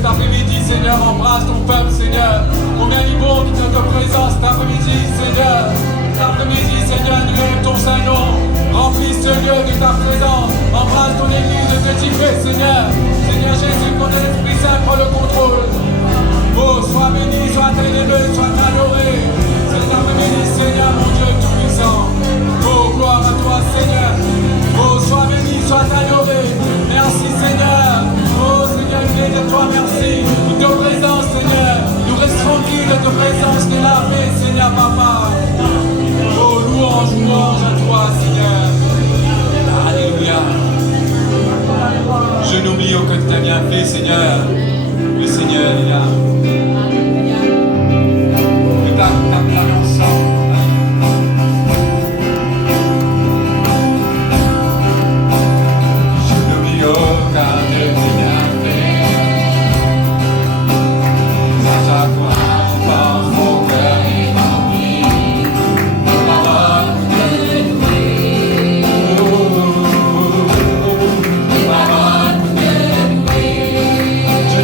cet après-midi, Seigneur, embrasse ton peuple, Seigneur. Combien il est bon de ta présence cet après-midi, Seigneur. Cet après-midi, Seigneur, nous aimons ton Saint-Nom. Remplis ce lieu de ta présence. Embrasse ton église de ce type, Seigneur. Seigneur Jésus, qu'on ait l'Esprit Saint prend le contrôle. Oh, sois béni, sois élevé, sois adoré. Cet après-midi, Seigneur, mon Dieu tout-puissant. Oh, gloire à toi, Seigneur. Oh, sois béni, sois adoré. Merci, Seigneur. Oh, Seigneur, il est de toi, merci. De ta présence, Seigneur. Nous restons tranquilles de ta présence qui est la paix, Seigneur, Papa. Oh, louange, louange à toi, Seigneur. Alléluia. Je n'oublie aucun de tes bienfaits, Seigneur. Le Seigneur est là. Nous t'acclamons ensemble. Je n'oublie aucun de tes bienfaits. À chaque fois, je pense mon cœur est rempli. Parole de louer. Parole de louer. Je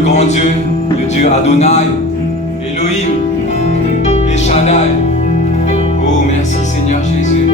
le grand Dieu, le Dieu Adonai, Elohim, El Shaddai. Oh, merci Seigneur Jésus.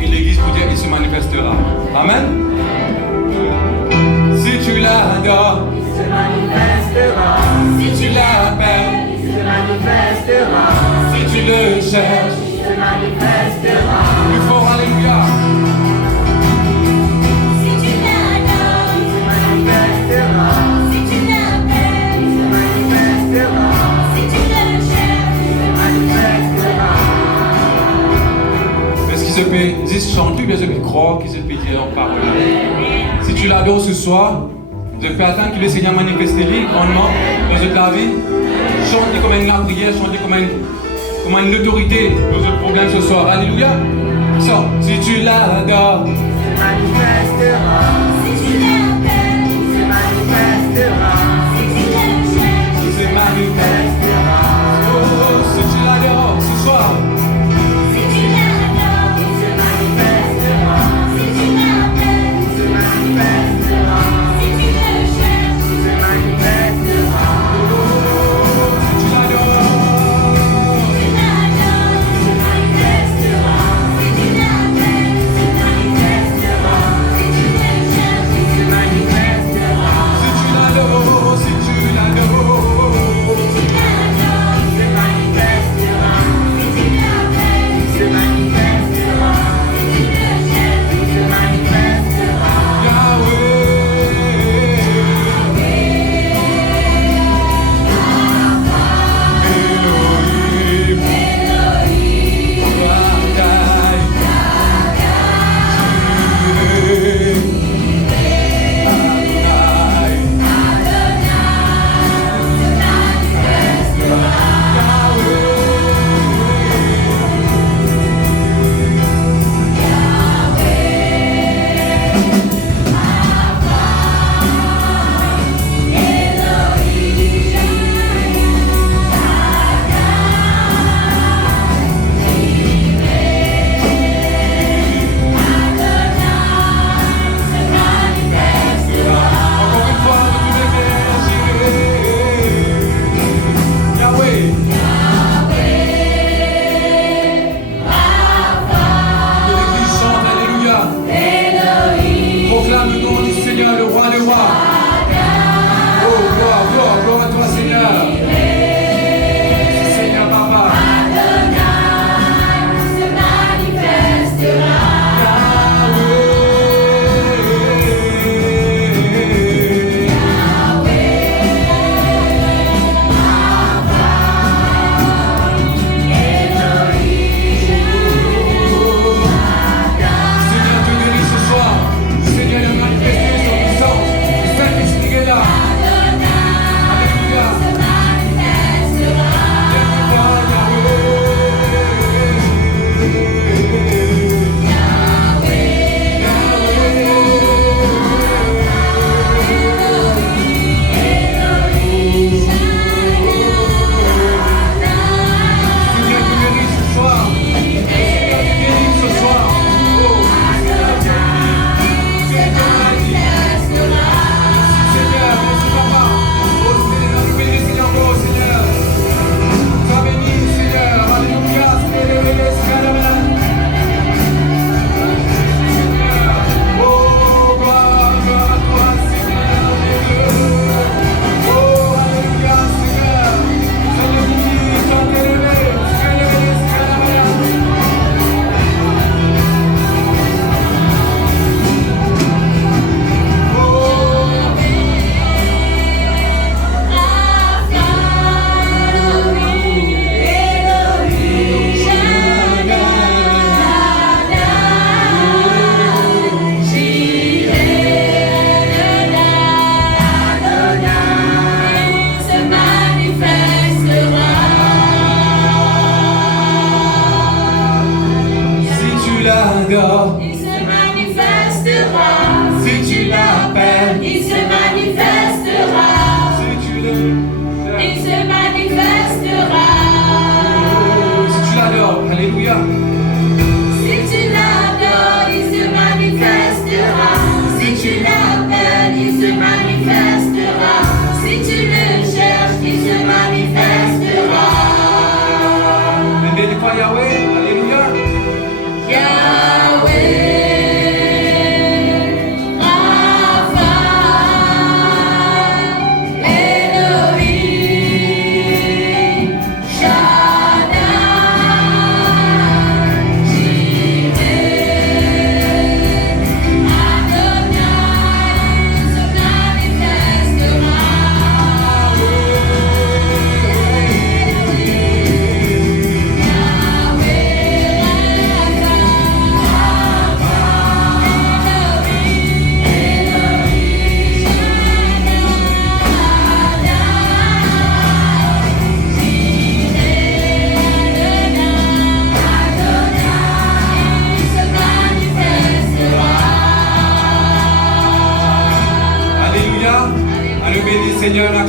et l'Église pour dire il se manifestera. Amen. Si tu l'adores, il se manifestera. Si tu l'appelles, il se manifestera. Si tu le cherches, il se manifestera. Plus fort, alléluia. Si tu l'adores, il se manifestera. Si tu peux juste chanter, bien sûr, mais croire qu'il se peut dire en parole. Si tu l'adores ce soir, je peux attendre que le Seigneur manifeste lui grandement dans ta vie. Chantez comme une prière, chantez comme une autorité dans notre programme ce soir. Alléluia. So, si tu l'adores, il se manifestera. Si tu l'appelles, il se manifestera. Si tu le cherches, il se manifestera. Oh, si tu l'adores ce soir. si tu l'adores, il se manifestera. Si tu l'appelles, il se manifestera. Si tu le cherches, il se manifestera. Si tu l'adores. Si tu l'adores, il se manifestera. Si tu l'appelles, il se manifestera. Si tu le cherches,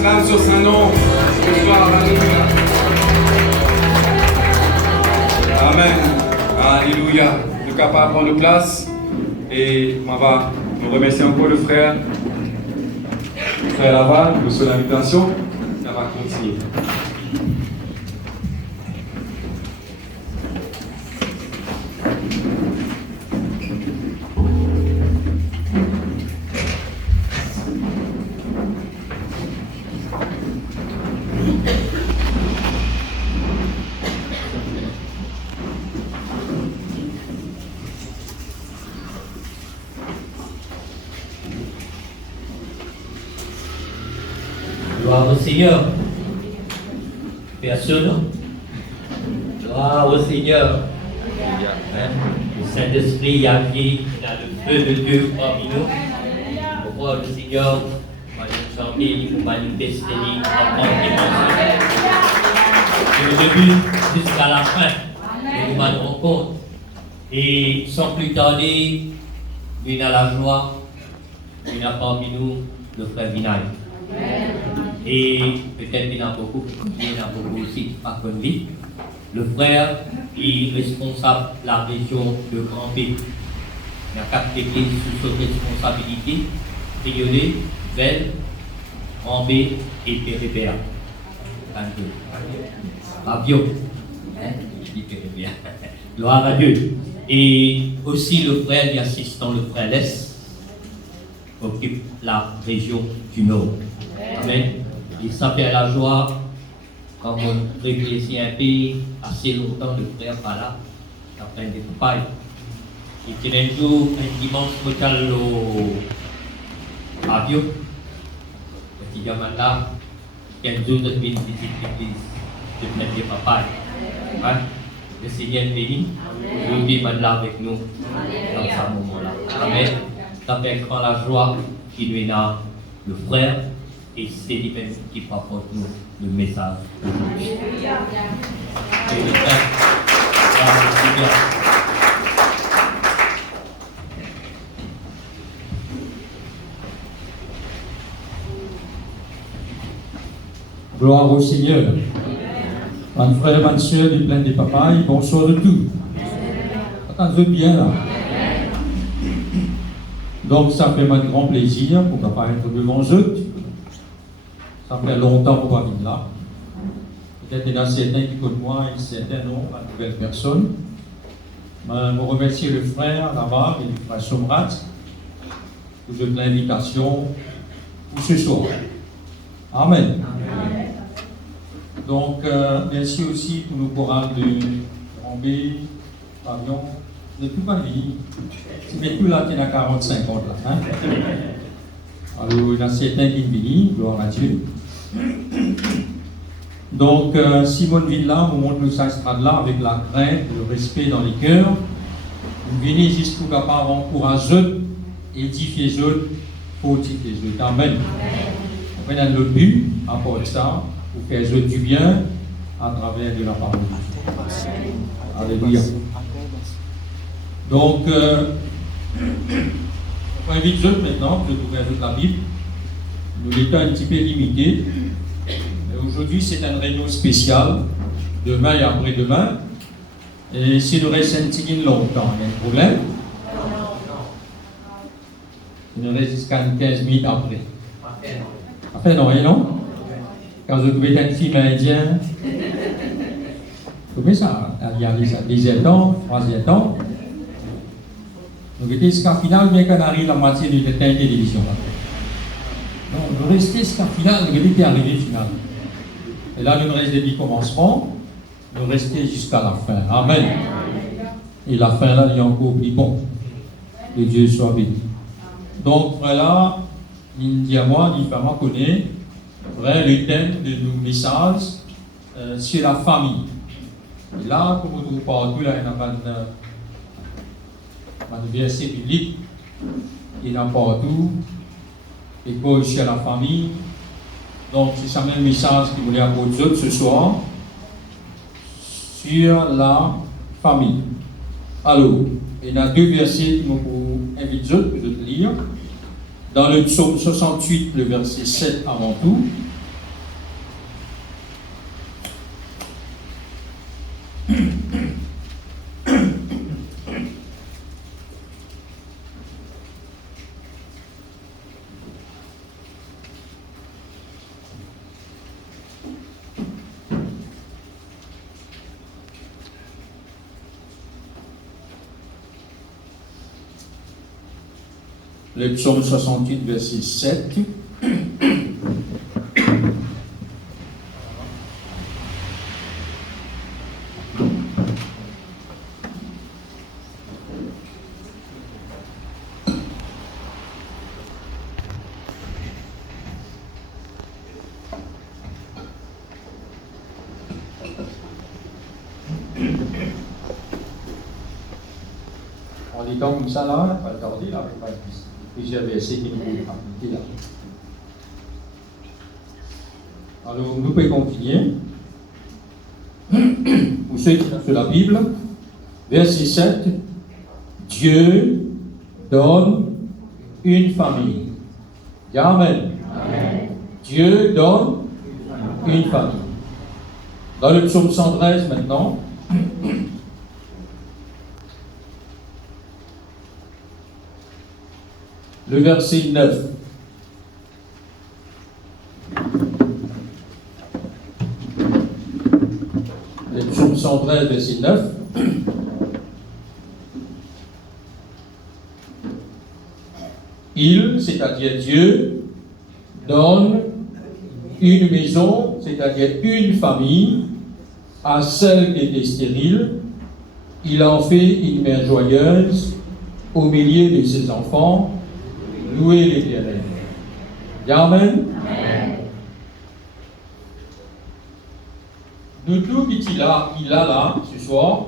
acclame sur son nom. Gloire, alléluia. Amen. Alléluia. Nous sommes capables de prendre place. Et on va nous remercier encore le frère Laval pour son invitation. Ça va continuer. Gloire au Seigneur. Personne. Gloire au Seigneur. Hein? Le Saint-Esprit a agi dans le feu de Dieu parmi nous. Pourquoi le Seigneur va nous chanter, il faut manifester en du début jusqu'à la fin de notre rencontre. Et sans plus tarder, viens à la joie, viens parmi nous le frère Vinaille. Et peut-être il y en a beaucoup aussi qui pas connu. Le frère est responsable de la région de Grand B. Il y a 4 églises sous sa responsabilité: Triolet, Vel, Grand B et Pérébéa. 22. Avion. Je dis Pérébéa. Gloire à Dieu. Et aussi le frère, l'assistant, le frère Les, occupe la région du Nord. Amen. Il s'appelle la joie, quand on réfléchit un peu, assez longtemps, le frère pas là, après des papailles. Il tient un jour, un dimanche, local au avion, petit gamin là, 15 jours de visite l'église, de plein des papailles. Hein? Le Seigneur béni, aujourd'hui, il va là avec nous, dans ce moment-là. Amen. Ça fait grand la joie qui lui a le frère. Et c'est lui-même qui apporte nous le message d'aujourd'hui. Et le frère, c'est bien. Gloire au Seigneur. Mon frère, ma soeur, du plein des papayes, bonsoir de tout. Attendez bien là. Donc ça fait un grand plaisir pour être devant eux. Ça fait longtemps qu'on va venir là. Peut-être qu'il y en a certains qui connaissent moi et certains non, ma nouvelle personne. Je remercie le frère là-bas et le frère Somrat pour l'invitation pour ce soir. Amen. Amen. Donc, merci aussi pour nos chorales de Rambé, Pavillon. Vous n'êtes plus pas venus. Si vous plus là, tu as 45 ans là. Hein? Alors, il y en a certains qui viennent, gloire à Dieu. Donc, Simone Villa vous montre ça là avec la crainte, le respect dans les cœurs. Vous venez juste pour capable encourager, édifier les autres, fortifier les autres. Amen. On a le but, apporte ça, pour faire les autres du bien à travers de la parole. Alléluia. Donc, on invite les autres maintenant, je trouve avec la Bible. Nous l'étions un petit peu limité. Aujourd'hui, c'est une réunion spéciale, demain et après-demain. Et si nous restons un petit peu longtemps, il y a un problème. Il nous reste jusqu'à 15 minutes après. Après, non, et non? Quand vous trouvez une fille indienne, vous savez ça, il y a les 2e temps, 3e temps. Nous étions jusqu'à la finale, bien qu'on arrive à la moitié de la télévision. Non, nous restons jusqu'à la finale, nous étions arrivés à la finale. Et là, nous restons depuis le commencement, nous restons jusqu'à la fin. Amen. Et la fin là, il y a encore plus bon. Que Dieu soit béni. Donc, voilà, il dit à moi, il va me connaître, le thème de nos messages sur la famille. Et là, comme nous parlons, là, il y a un verset biblique, il y a partout, école sur la famille. Donc, c'est ça même message que vous voulez apporter ce soir sur la famille. Alors, il y a 2 versets que vous invite de lire. Dans le psaume 68, le verset 7 avant tout, Le psaume 68, verset 7. En lisant comme ça, là, pas le tarder, là, avec plusieurs versets qui nous appliquer là. Alors, nous pouvons continuer. Pour ceux qui ont fait la Bible, verset 7, Dieu donne une famille. Amen. Amen. Dieu donne une famille. Dans le psaume 113 maintenant, le verset 9. Le psaume 113, verset 9. Il, c'est-à-dire Dieu, donne une maison, c'est-à-dire une famille, à celle qui était stérile. Il en fait une mère joyeuse au milieu de ses enfants. Louez l'Éternel. Amen. Amen. Nous tous qui là ce soir,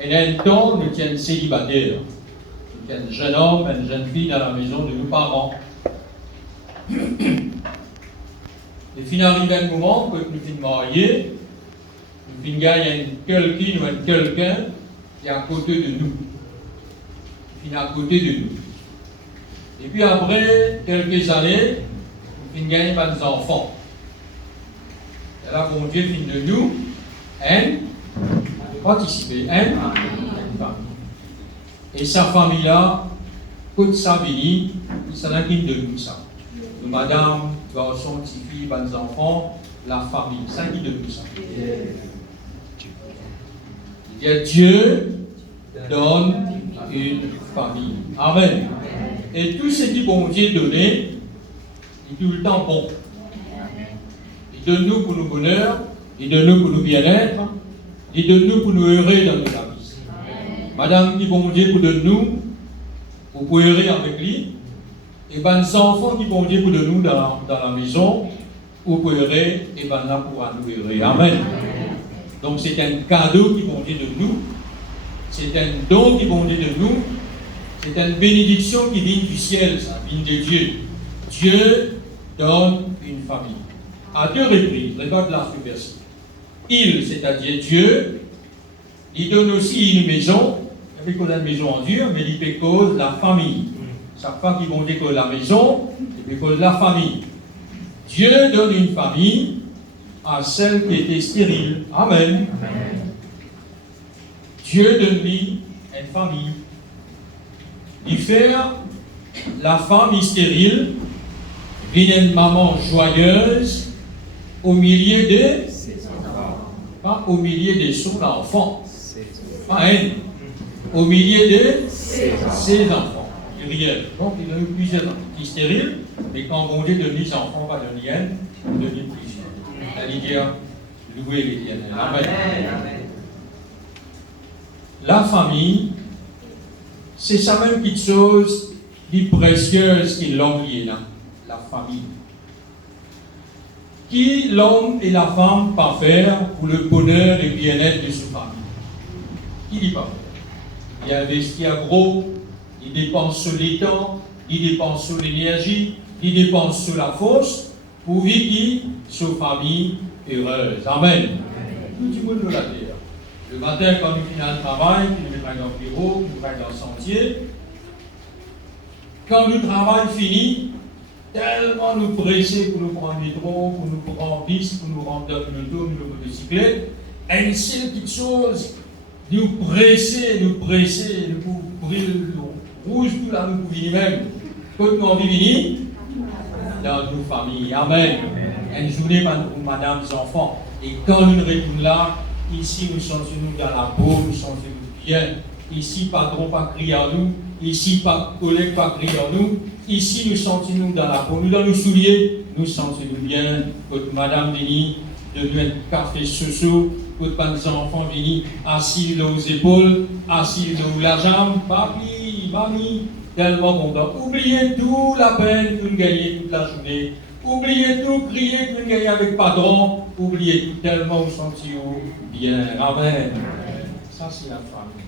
et un temps nous tiennent célibataires. Nous tiennent un jeune homme, une jeune fille dans la maison de nos parents. Et finalement, il y a un moment que nous finissons mariés, nous finissons gagner quelqu'un ou un quelqu'un qui est à côté de nous. Qui est à côté de nous. Et puis après quelques années, nous finissons gagner des enfants. Et là, bon Dieu finit de nous, participer, une famille. Et sa famille-là, toute sa vie, il s'en a de nous ça. De madame, garçon, petite fille, des enfants, la famille, ça qui de nous ça. Il y a Dieu donne une famille. Amen. Et tout ce qui bon Dieu donné, il est tout le temps bon. Il donne nous pour nos bonheurs, il donne nous pour nos bien-être, il donne nous pour nous heureux dans nos vie. Madame qui bon Dieu pour donner nous, pour pouvoir heureux avec lui, et ben les enfants qui bon Dieu pour donner nous dans la maison, pour heureux, et ben là pour nous heureux. Amen. Donc c'est un cadeau qui bon Dieu de nous, c'est un don qui bon Dieu de nous, c'est une bénédiction qui vient du ciel, ça vient de Dieu. Dieu donne une famille. À deux reprises, regarde là ce verset. Il, c'est-à-dire Dieu, il donne aussi une maison, il peut une maison en dur, mais il peut cause la famille. Chaque fois qu'il vont dire que la maison, il peut cause la famille. Dieu donne une famille à celle qui était stérile. Amen. Amen. Dieu donne lui une famille. Il fait la femme stérile, vient une maman joyeuse au milieu de ses enfants. Pas au milieu de son enfant. Pas elle. Au milieu de ses enfants. Réel. Donc il a eu plusieurs enfants qui sont stériles, mais quand on dit de les enfants, pas de lien, de les plusieurs. C'est-à-dire, louer l'Éternel. Amen. La famille, c'est ça même petite chose plus précieuse qui l'homme lié là, la famille. Qui l'homme et la femme peuvent faire pour le bonheur et le bien-être de sa famille? Qui dit pas? Il investit à gros, il dépense sur les temps, il dépense sur l'énergie, il dépense sur la force pour vivre sa famille heureuse. Amen. Tout le monde nous l'a dit. Le matin, quand nous finissons le travail, nous mettons dans le bureau, nous mettons dans le sentier. Quand le travail finit, tellement nous pressés pour nous prendre le métro, pour nous prendre bus, pour nous rendre dans le moto, une motocyclette, une seule petite chose, nous presser, nous couvrir le rouge, tout là, nous couvrir même. Quand nous en vivons, dans nos familles. Amen. Une journée pour madame, les enfants. Et quand nous retournons là, ici nous sentons-nous dans la peau, nous sentons-nous bien. Ici, patron pas crier en nous. Ici, pas collègue pas crier en nous. Ici, nous sentons-nous dans la peau. Nous dans nos souliers, nous sentons-nous bien. Quand madame Denis devient un café soso, quand les enfants viennent assis aux épaules, assis dans la jambe, papi, mamie, tellement content. Oubliez tout la peine que nous gagnons toute la journée. Oubliez tout, crier que nous gagnons avec patron. Oubliez tout, tellement vous sentez bien. Amen. Ça, c'est la famille.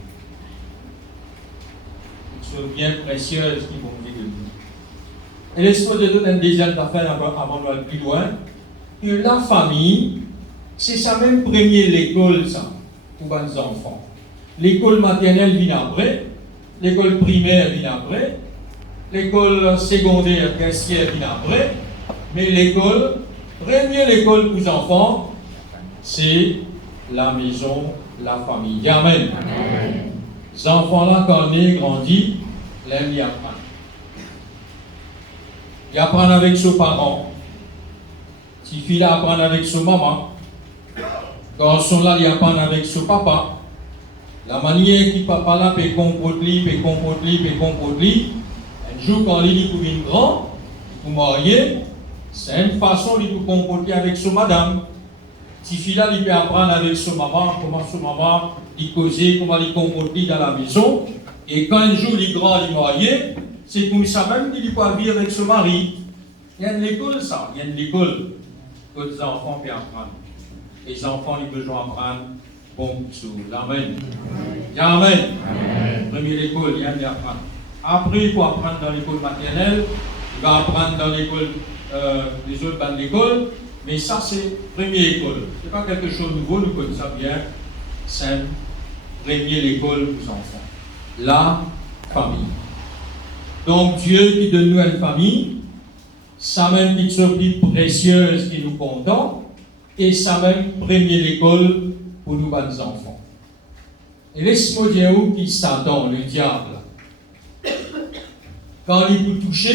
Une chose bien précieuse qui vont dire de nous. Et laisse-moi te donner une deuxième affaire avant de aller plus loin. Que la famille, c'est ça même premier l'école, ça, pour les enfants. L'école maternelle vient après, l'école primaire vient après, l'école secondaire, tertiaire vient après, mais l'école, première l'école pour les enfants, c'est la maison, la famille. Amen. Amen. Les enfants-là, quand ils grandissent, ils aiment y apprendre. Ils apprennent avec ses parents. Si fille-là apprend avec son maman. Garçon-là, il apprend avec son papa. La manière que papa là peut comporter, un jour quand il est pour une grande, pour marier, c'est une façon de comporter avec son madame. Si fille-là, il peut apprendre avec son maman, comment son maman, il causer, comment il comporter dans la maison. Et quand un jour il est grand, il est marié, c'est comme ça même qu'il peut vivre avec son mari. Il y a une école, ça, il y a une école que les enfants peuvent apprendre. Les enfants ont besoin d'apprendre bon choses. Amen. Amen. Amen. Première école, il y a à apprendre. Après, il faut apprendre dans l'école maternelle, il va apprendre dans l'école, les autres dans l'école, mais ça, c'est première école. Ce n'est pas quelque chose de nouveau, nous connaissons ça bien. C'est première école pour les enfants. La famille. Donc, Dieu qui donne nous une famille, ça même petite chose plus précieuse qui nous content, et ça même première école pour nous, les enfants. Et laisse-moi dire où qui Satan, le diable, quand il vous touche,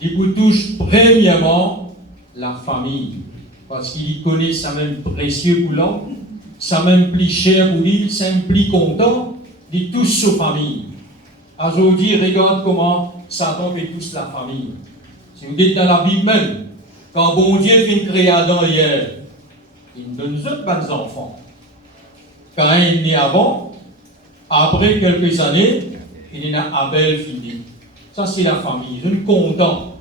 il vous touche premièrement la famille, parce qu'il connaît ça même précieux pour l'homme, ça même plus cher pour lui, ça même plus content, il touche sa famille. Aujourd'hui, regarde comment Satan fait toucher la famille. Si vous dites dans la Bible même, quand bon Dieu fait créer Adam hier, il nous donne d'autres bonnes enfants. Quand il est né avant, après quelques années, il est Abel fini. Ça, c'est la famille. Je suis content.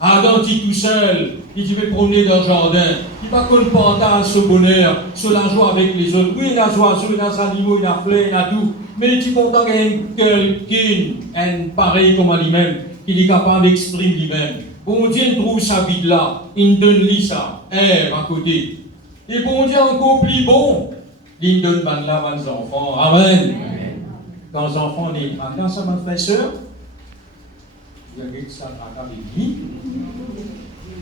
Adam dit tout seul, il dit promener dans le jardin. Il va qu'on partage ce bonheur, sur la joie avec les autres. Oui, il a joie, il a des animaux, il a fleurs, il a tout. Mais il est content qu'il y ait quelqu'un, un pareil comme lui-même, qui est capable d'exprimer lui-même. Bon Dieu trouve sa vie là, il donne lui ça, à côté. Et bon Dieu encore plus bon, il donne là aux enfants. Amen. Quand les enfants naissent, maintenant ça m'a fait soeur. Vous avez ça à la vie.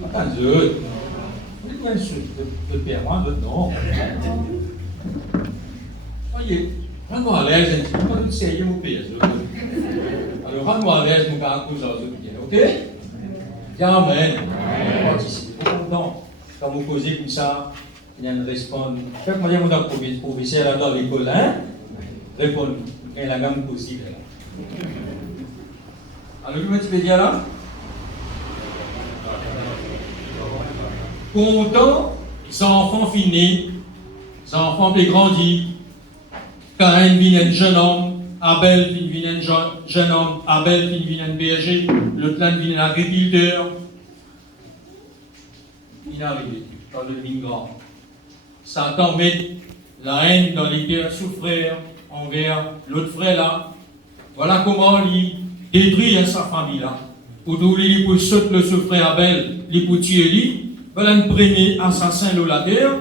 Attendez, vous pouvez se permettre, non. Voyez, rends-nous à l'aise, un petit peu de sérieux au pays. Alors rends-nous à l'aise, mon gars, nous autres, ok? Amen. Participer. Content. Quand vous causez comme ça, il y a une réponse. Chaque moyen, on a professeur dans l'école, hein? Répondre. Il y a la même possible. Alors, comment tu peux dire là? Content, les enfants finis, les enfants plus grandis. Caïn vient un jeune homme. Abel vient un jeune homme, Abel vient un berger, le plan vient un agriculteur. Il est arrivé, quand le devient grand. Satan met la haine dans les cœurs souffrir envers l'autre frère là. Voilà comment il détruit sa famille là. Pour douler, pour sauter le frère Abel, il pour tuer lui. Voilà un premier assassin de la terre.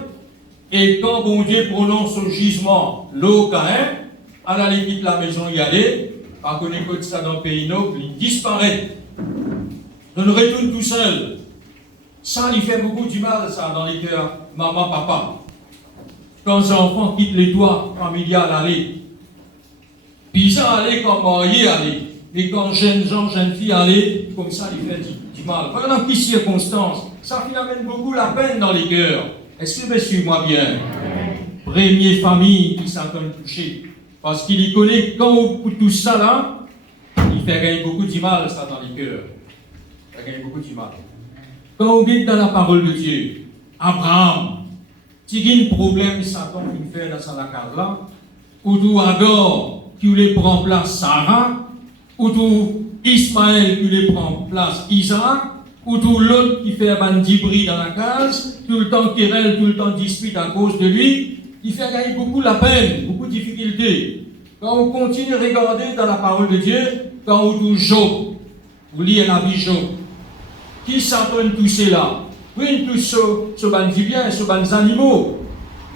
Et quand bon Dieu prononce son jugement, l'eau Caïn, à la limite, la maison y aller, par qu'on écoute ça dans le pays noble, il disparaît. On retourne tout seul. Ça lui fait beaucoup du mal, ça, dans les cœurs, maman, papa. quand les enfants quittent les toits familiales, aller. Puis ça aller comme marié, aller. Et quand jeunes gens, jeunes filles, aller, comme ça, ils font du mal. Voilà dans quelles circonstances. Ça amène beaucoup la peine dans les cœurs. Est-ce que vous suivez-moi bien? Première famille qui s'entend toucher. Parce qu'il y connaît, quand on coûte tout ça là, il fait gagner beaucoup de mal, ça, dans les cœurs. Il fait gagner beaucoup de mal. Quand on lit dans la parole de Dieu, Abraham, s'il y a un problème, Satan qui fait dans sa case là, ou tout Agar qui voulait prendre place Sarah, ou tout Ismaël qui voulait prendre place Isaac, ou tout l'autre qui fait un d'hybride dans la case, tout le temps querelle, tout le temps dispute à cause de lui, il fait gagner beaucoup la peine, beaucoup de difficultés. Quand on continue à regarder dans la parole de Dieu, quand on touche Job, vous lisez la vie Job, qui s'entend toucher là? Oui, il touche sur les biens, sur les animaux,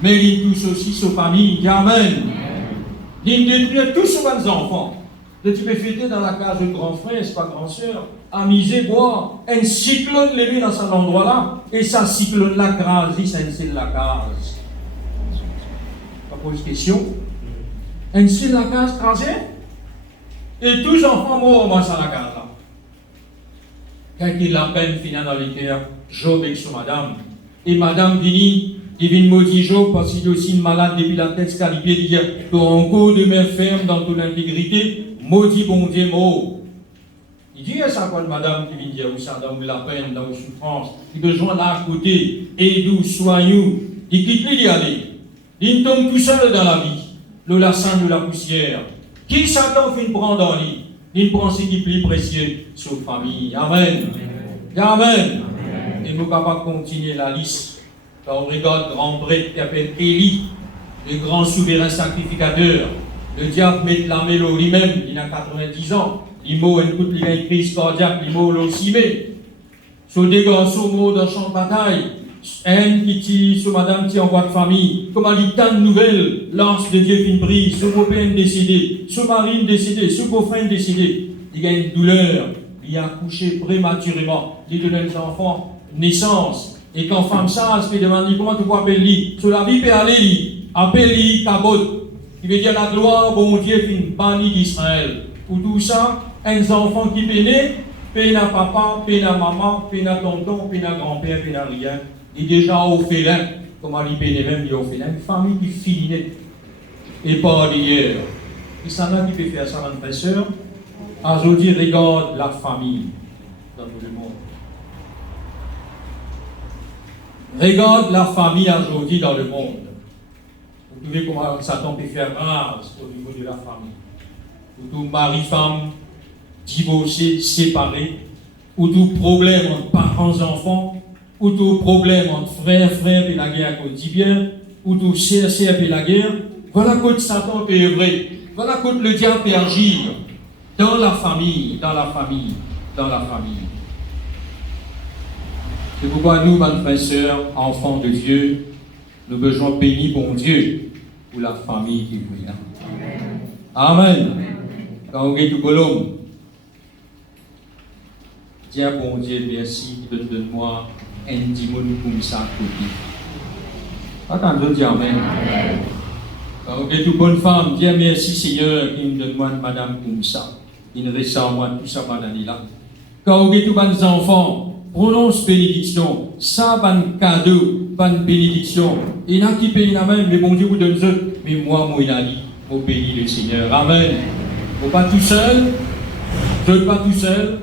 mais il touche aussi sur la famille. Amen. Il détruit tous sur les enfants. Tu peux fêter dans la case de grand frère, c'est pas grand soeur, amuser, boire, un cyclone les met dans cet endroit-là, et ça cyclone la crase, c'est la case. Pas pose question. Un cyclone la case crasée, et tous les enfants morts dans la case là. Quand il a peine finit dans les cœurs, Job avec son madame. Et madame dit, il vient maudire Job parce qu'il est aussi malade depuis la tête scalipée, il dit, ton corps demeure ferme dans ton intégrité, maudit bon Dieu mort. Il dit, ça quoi de madame qui vient dire, où ça dans la peine, dans la souffrance, il a besoin là à côté, aide-nous, soigne-nous. Il quitte lui d'y aller. Il tombe tout seul dans la vie, le lassin de la poussière. Qui Satan fait prendre dans lui? Il prend ce qui est plus précieux sur la famille. Amen. Amen. Et nous sommes capables de continuer la liste. Quand on regarde le grand prêtre qui s'appelle Élie, le grand souverain sacrificateur, le diable met la mélo lui-même, il a 90 ans. Il m'a une crise cardiaque, il m'a aussi met. Sur des grands sauts dans le champ de bataille, un qui tire sur madame qui envoie de famille, comment il tant de nouvelles, l'ange de Dieu fait une prise, ce beau-père décédé, ce mari décédé, ce beau-frère décédé. Il a une douleur, il a accouché prématurément, il donne des enfants, naissance. Et quand femme ça, elle se demande comment tu peux appeler lui. Sur la vie, peut aller, appelle-lui Kabot. Il veut dire la gloire, bon Dieu, fait une bannie d'Israël. Pour tout ça, un enfant qui est né, peine à papa, peine à maman, peine à tonton, peine à grand-père, peine à rien. Il est déjà au félin, comment il peine même, il est au félin. Une famille qui finit et pas d'hier. Il s'en a qui peut faire ça, mon frère. Aujourd'hui, regarde la famille dans tout le monde. Regarde la famille aujourd'hui dans le monde. Vous trouvez comment Satan peut faire rage au niveau de la famille. Ou tout mari-femme, divorcé, séparé, ou tout problème entre parents-enfants, ou tout problème entre frères et la guerre qu'on dit bien, ou tout sœur et la guerre. Voilà quand Satan peut œuvrer. Voilà quand le diable peut agir dans la famille, dans la famille, dans la famille. C'est pourquoi nous, mes frères et sœurs, enfants de Dieu, nous besoin bénir bon Dieu pour la famille qui vous là. Amen. Quand on est tout colombe, dis à bon Dieu merci, donne-moi un dimon comme ça côté. Attends, je dis Amen. Quand on est toute bonne femme, dis merci Seigneur qui me donne-moi une madame comme ça. Il ne ressent moi tout ça pendant là. Quand on est tout bons enfants, prononce bénédiction, ça va un cadeau, pas une bénédiction. Il y en a qui payent la même, mais bon Dieu vous donne ça. Mais moi, il a dit, je bénis le Seigneur. Amen. Je ne suis pas tout seul, je ne suis pas tout seul,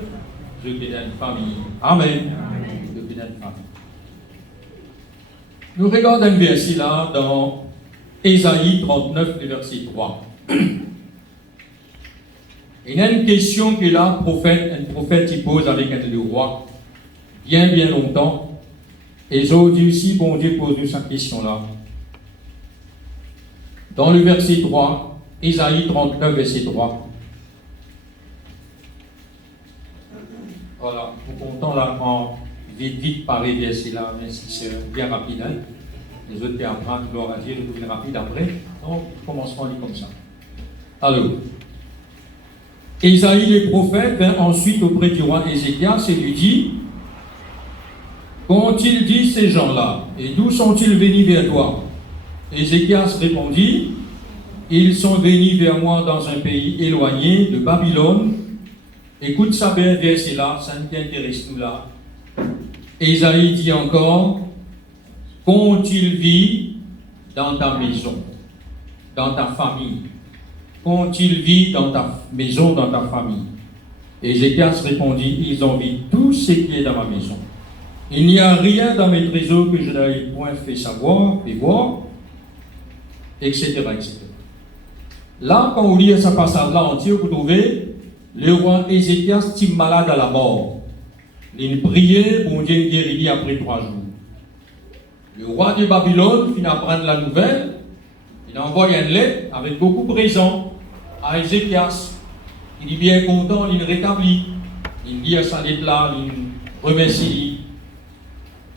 je bénis une famille. Amen. Je bénis une famille. Nous regardons un verset là dans Ésaïe 39, le verset 3. Il y a une question que là, un prophète il pose avec un de roi. Bien longtemps. Et aujourd'hui aussi, bon Dieu pose nous cette question-là. Dans le verset 3, Ésaïe 39, verset 3. Voilà, nous comptons là en vite par les versets là, mais c'est bien rapide. Hein? Les autres apprennent, gloire à Dieu, nous pouvons rapide après. Donc, commençons à lire comme ça. Alors, Ésaïe le prophète vint ensuite auprès du roi Ézéchias et lui dit: qu'ont-ils dit ces gens-là? Et d'où sont-ils venus vers toi? Ézéchias répondit, ils sont venus vers moi dans un pays éloigné de Babylone. Écoute ça bien, verset là, ça nous intéresse nous là. Ésaïe dit encore, qu'ont-ils vit dans ta maison, dans ta famille? Qu'ont-ils vit dans ta maison, dans ta famille? Ézéchias répondit, ils ont vu tout ce qui est dans ma maison. Il n'y a rien dans mes trésors que je n'avais point fait savoir, fait voir, etc., etc. Là, quand vous lisez ce passage-là entier, vous trouvez le roi Ézéchias qui est malade à la mort. Il priait, bon Dieu guérit après 3 jours. Le roi de Babylone finit à prendre la nouvelle, il envoie une lettre avec beaucoup de présents à Ézéchias. Il est bien content, il rétablit. Il lit sa lettre là, il remercie.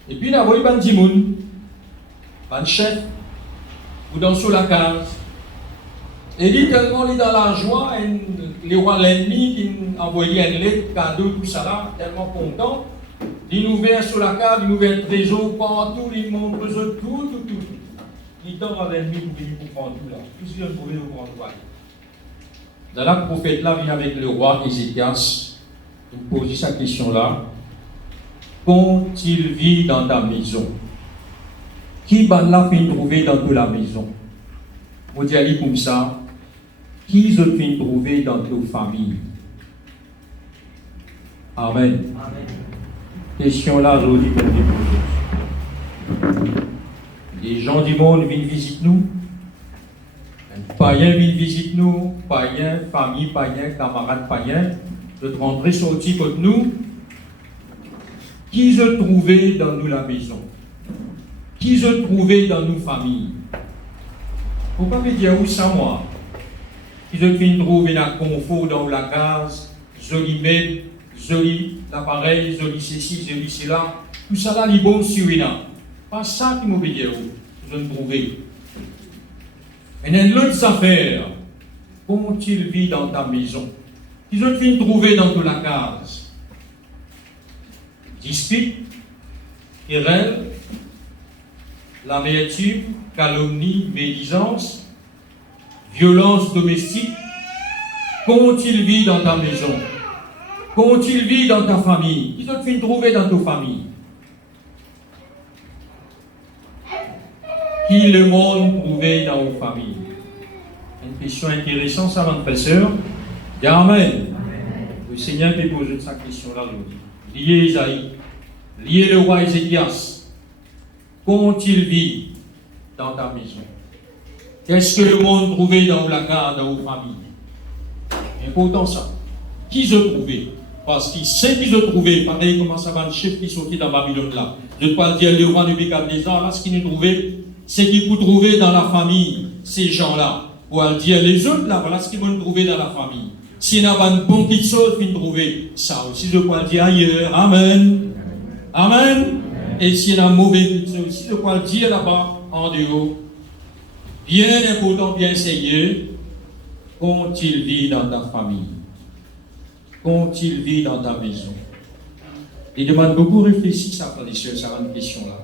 Et puis il a envoyé un Dimoun, un chef, ou dans sous la case. Et il tellement il est dans la joie, les rois l'ennemi qui a envoyé une lettre, cadeau, tout ça là, tellement content. Il nous vient sur la case, il nous vient le trésor partout, il montre tout. Il tend à l'ennemi pour venir pour prendre tout là. Tout ce qu'il a trouvé au grand roi. Dans la prophète là vient avec le roi Ézéchias, il me pose sa question là. Qu'ont-ils vit dans ta maison? Qui va là fin trouver dans toute la maison? Vous dites comme ça. Qui se fin trouver dans ta famille? Amen. Question là, je vous dis pour les gens du monde viennent visiter nous. Un païen vient visiter nous. Païen, famille, païen, camarade, païen. De rentrer sortir contre nous. Qui se trouvait dans nous la maison? Qui se trouvait dans nos familles? Pourquoi me dire où ça moi? Qui se fin trouver dans le confort, dans la case, joli maître, joli l'appareil, joli ceci, joli cela. Tout ça là, les bons sur pas ça qui m'obéit, je ne trouvais. Et dans l'autre affaire, qu'ont-ils vit dans ta maison? Qui se fin trouver dans toute la case? Dispute, querelle, l'amertume, calomnie, médisance, violence domestique. Qu'ont-ils vit dans ta maison? Qu'ont-ils vit dans ta famille? Qui te fait trouver dans ta famille? Qui le monde trouvait dans vos familles? Une question intéressante, ça, mon frère. Amen. Le Seigneur peut poser cette question-là aujourd'hui. Lié Isaïe, lié le roi Ézéchias. Qu'ont-ils vit dans ta maison? Qu'est-ce que le monde trouvait dans la case, dans vos familles? Important ça. Qui se trouvait? Parce qu'il sait qui se trouvait. Pareil, comment ça va le chef qui sortit dans Babylone là. Je ne peux pas dire le roi de Bécadézar, là, ce qu'il nous trouvait, c'est qu'il peut trouver dans la famille, ces gens-là. Pour dire les autres là, voilà ce qu'ils vont trouver dans la famille. S'il y a une bonne petite chose qu'ils trouver, ça aussi je peux le dire ailleurs. Amen. Amen. Et s'il y a une mauvaise petite chose aussi, je peux le dire là-bas, en dehors. Bien important, bien sérieux. Qu'ont-ils vit dans ta famille? Qu'ont-ils vit dans ta maison? Il demande beaucoup de réfléchir, ça, frères et sœurs, ça va une question là.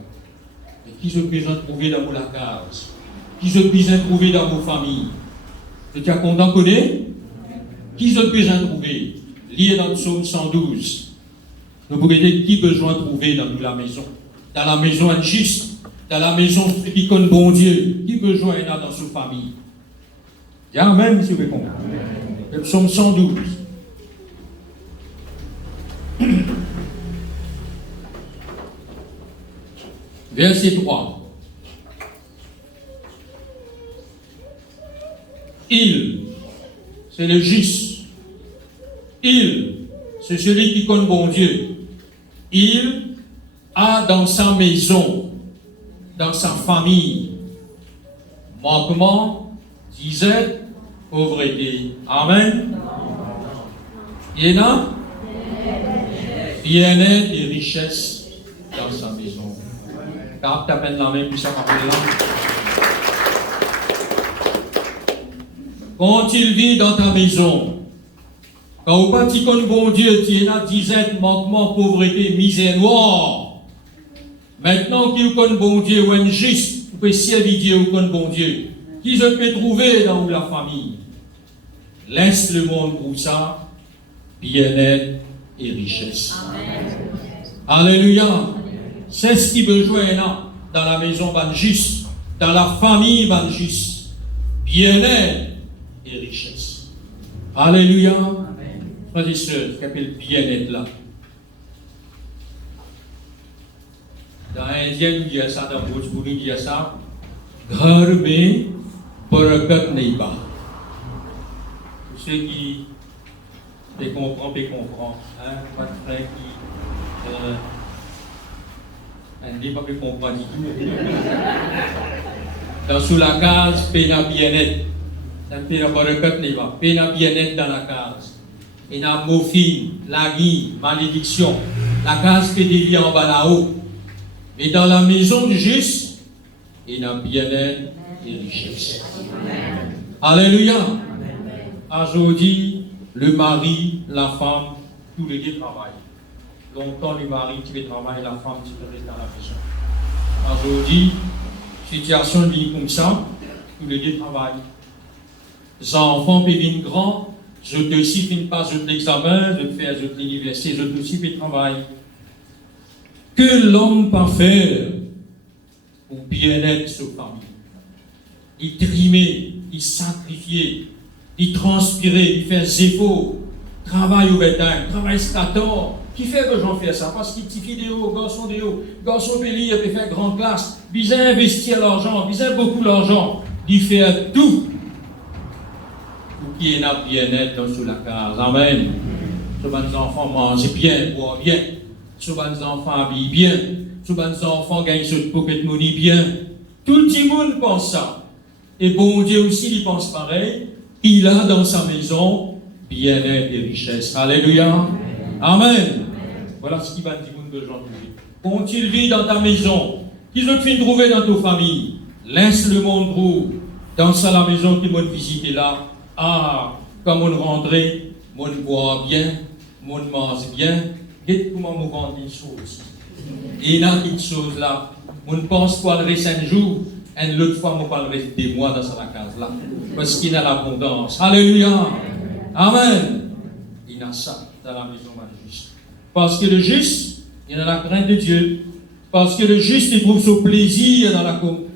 Et qui se peut trouver dans vos case? Qui se peut trouver dans vos familles? Tu as content connaître? Qui se peut trouver? Lié dans le psaume 112. Nous pourrions dire qui besoin trouver dans la maison? Dans la maison injuste, dans la maison qui connaît bon Dieu, qui besoin est là dans sa famille? Amen, si vous répondez. Le psaume 112. Verset 3. Il, c'est le juste. Il, c'est celui qui connaît bon Dieu. Il a dans sa maison, dans sa famille, manquement, disette, pauvreté. Amen. Il y en a bien-être et richesse dans sa maison. Car tu appelles la main, puis ça m'appelle là. Quand il vit dans ta maison, quand vous pas tu connais bon Dieu, tu es là, disette, manquement, pauvreté, misère noire. Maintenant qu'il connaît bon Dieu, ou un juste, tu peux servir Dieu comme bon Dieu, qui je peux trouver dans la famille. Laisse le monde pour ça, bien-être et richesse. Amen. Alléluia. C'est ce qui besoin là, dans la maison Banjus, dans la famille Banjus. Bien-être et richesse. Alléluia. Frères et sœurs, ce qu'appelle bien-être là. Dans l'Indien, nous disons ça, dans le Bhojpuri, nous disons ça. Ghar mein barakat nahi ba. Pour ceux qui comprennent. Hein, votre frère qui ne pas comprendre. Dans sous la case, pena bien-être. Ça fait la barakat nahi ba. Pena bien-être dans la case. Il y a morphine, laguille, malédiction. La case fait des liens en bas là-haut. Mais dans la maison du juste, il y a bien-être et richesse. Alléluia. Aujourd'hui, le mari, la femme, tous les deux travaillent. Longtemps, le mari qui veut travailler, la femme qui veut rester dans la maison. Aujourd'hui, situation vient comme ça, tous les deux travaillent. Les enfants peuvent venir grands. Je te aussi finis pas l'examen, je te fais l'université, je te aussi fais le travail. Que l'homme peut faire pour bien-être de sa famille. Il trimer, il sacrifier, il transpirer, il faire zéro, travail au bétail, travail stator. Qui fait que j'en fais ça? Parce qu'il t'y de haut, garçon béli, il peut faire grande classe, il a investir l'argent, il a beaucoup d'argent, il fait tout. Qui est là bien-être dans la case. Amen. Ce les enfants mangent bien, boivent bien. Ce les enfants habillent bien. Ce les enfants gagnent ce pocket money bien. Tout le monde pense ça. Et bon Dieu aussi, il pense pareil. Il a dans sa maison bien-être et richesse. Alléluia. Amen. Voilà ce qui va dire aujourd'hui. Quand-il vit dans ta maison, qu'ils ont fait trouver dans ta famille, laisse le monde trouver dans la maison qui m'a visité là. Ah, comme on rentrait, on boit bien, on mange bien, et comment on vend des choses. Et il y a une chose là, on pense qu'on reste 5 jours, et l'autre fois, on parle des mois dans sa case là, parce qu'il y a l'abondance. Alléluia. Amen. Il y a ça dans la maison du juste. Parce que le juste, il y a la crainte de Dieu. Parce que le juste, il trouve son plaisir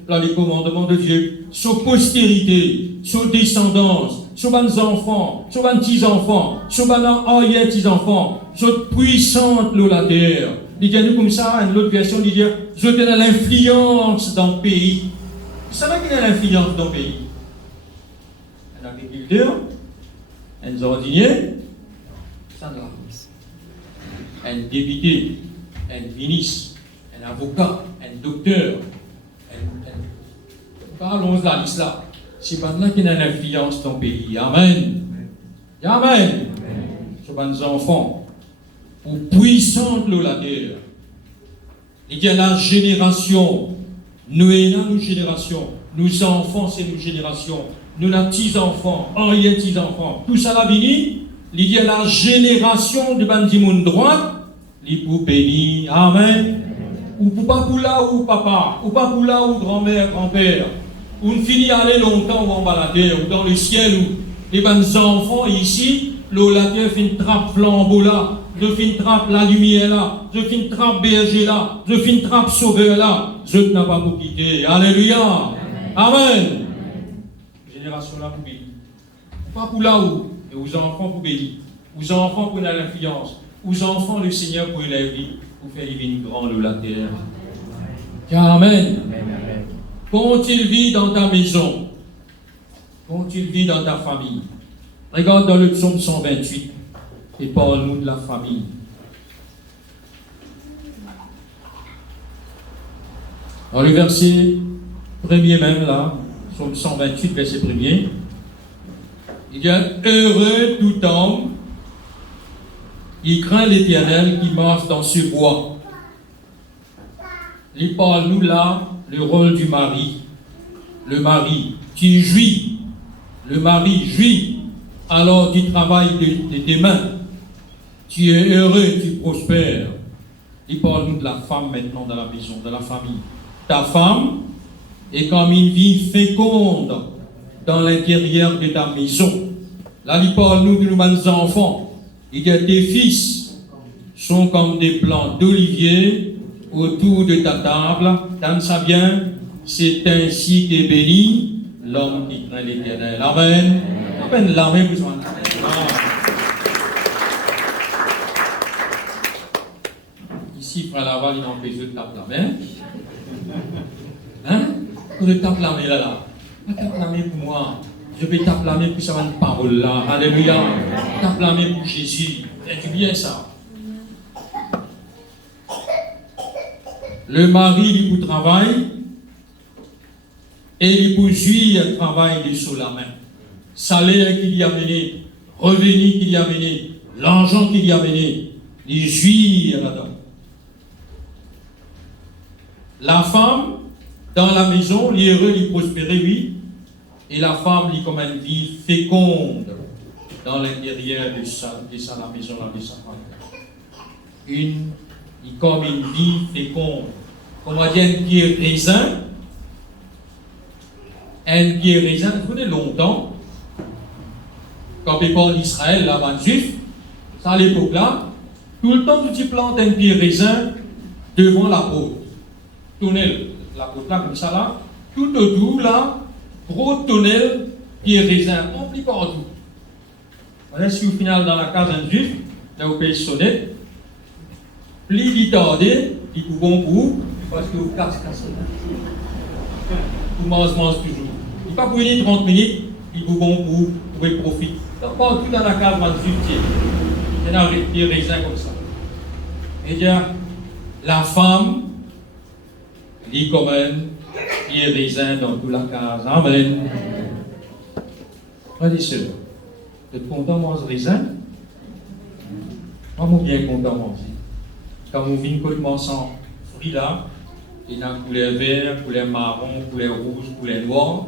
dans les commandements de Dieu, son postérité, son descendance, son enfants, son petits-enfants, son petits-enfants, son puissante la terre. Il dit comme ça, une autre version, il dit, je donne l'influence dans le pays. Vous savez qu'il y a l'influence dans le pays? Un agriculteur, un jardinier, un député, un ministre, un avocat, un docteur, parlons de la liste là. C'est maintenant qu'il y a l'influence dans le pays. Amen. Amen. Ce sont des enfants. Pour puissante la terre. Il y a la génération. Nous avons une génération. Nos enfants, c'est une génération. Nous avons petits-enfants. Rien petits-enfants. Tout ça va venir. Il y a la génération de Bandimoun droite. Il pour bénir. Amen. Ou pour pas pour là ou papa. Ou pas pour là ou grand-mère, grand-père. On finit à aller longtemps en bas la terre, ou dans le ciel, où les enfants ici, la terre fait une trappe flambeau là, je fais une trappe la lumière là, je fais une trappe berger là, je fais une trappe sauveur là, je n'ai pas pour quitter. Alléluia. Amen. Génération là pour bénir. Pas pour là où, et aux enfants pour bénir. Aux enfants pour avoir l'influence. Aux enfants, le Seigneur pour élever, pour faire une grande la terre. Amen. Quand il vit dans ta maison, quand il vit dans ta famille, regarde dans le psaume 128 et parle-nous de la famille. Dans le verset premier même là, psaume 128, verset premier, il y a heureux tout homme qui craint l'Éternel, qui marche dans ce bois. Il parle-nous là le rôle du mari. Le mari qui jouit. Le mari jouit alors tu travailles de tes mains. Tu es heureux, tu prospères. Il parle-nous de la femme maintenant dans la maison, de la famille. Ta femme, et comme une vie féconde dans l'intérieur de ta maison. Là, il parle nous de nos enfants. Il dit tes fils sont comme des plants d'olivier autour de ta table. T'aimes ça bien? C'est ainsi qu'est béni l'homme qui craint l'Éternel. Amen. Amen. L'amen vous en Ici, frère Laval, il empêche de taper la main. Hein? Je tape la main là. Tape la main pour moi. Je vais taper la main pour ça, une parole là. Alléluia. Tape la main pour Jésus. Fais-tu bien ça? Le mari, il pour travail. Et il pour jouir travail de sous la main. Salaire qu'il y a mené, revenu qu'il y a mené, l'argent qu'il y a mené, il jouir là-dedans. La femme, dans la maison, il est heureux, il prospérer, oui. Et la femme, il comme une vie féconde dans l'intérieur de la maison, de sa famille. Il comme une vie féconde. Comment dire, un pied raisin. Un pied raisin, vous connaissez longtemps, quand il parle d'Israël, là-bas, juif, ça à l'époque là, tout le temps, tu plantes un pied raisin devant la peau. Tournez la peau là, comme ça là, tout autour là, gros tonnel, pied raisin, rempli partout. Voilà, si au final, dans la case d'un juif, là, vous payez sonnette, plus il tardé, il vous bon pour parce que vous cassez. Vous mange toujours. Il pas pour venir 30 minutes, il vous bon pour pouvez profiter. Donc, partout dans la case, dans le juif, il y a un pied raisin comme ça. Et bien, la femme, il comme un pied raisin dans toute la case. Amen. Frères et sœurs, vous êtes content de manger raisin? Moi, je suis bien content de manger. Quand on vient complètement sans fruits là, il y a couleur vert, couleur marron, couleur rouge, couleur noire.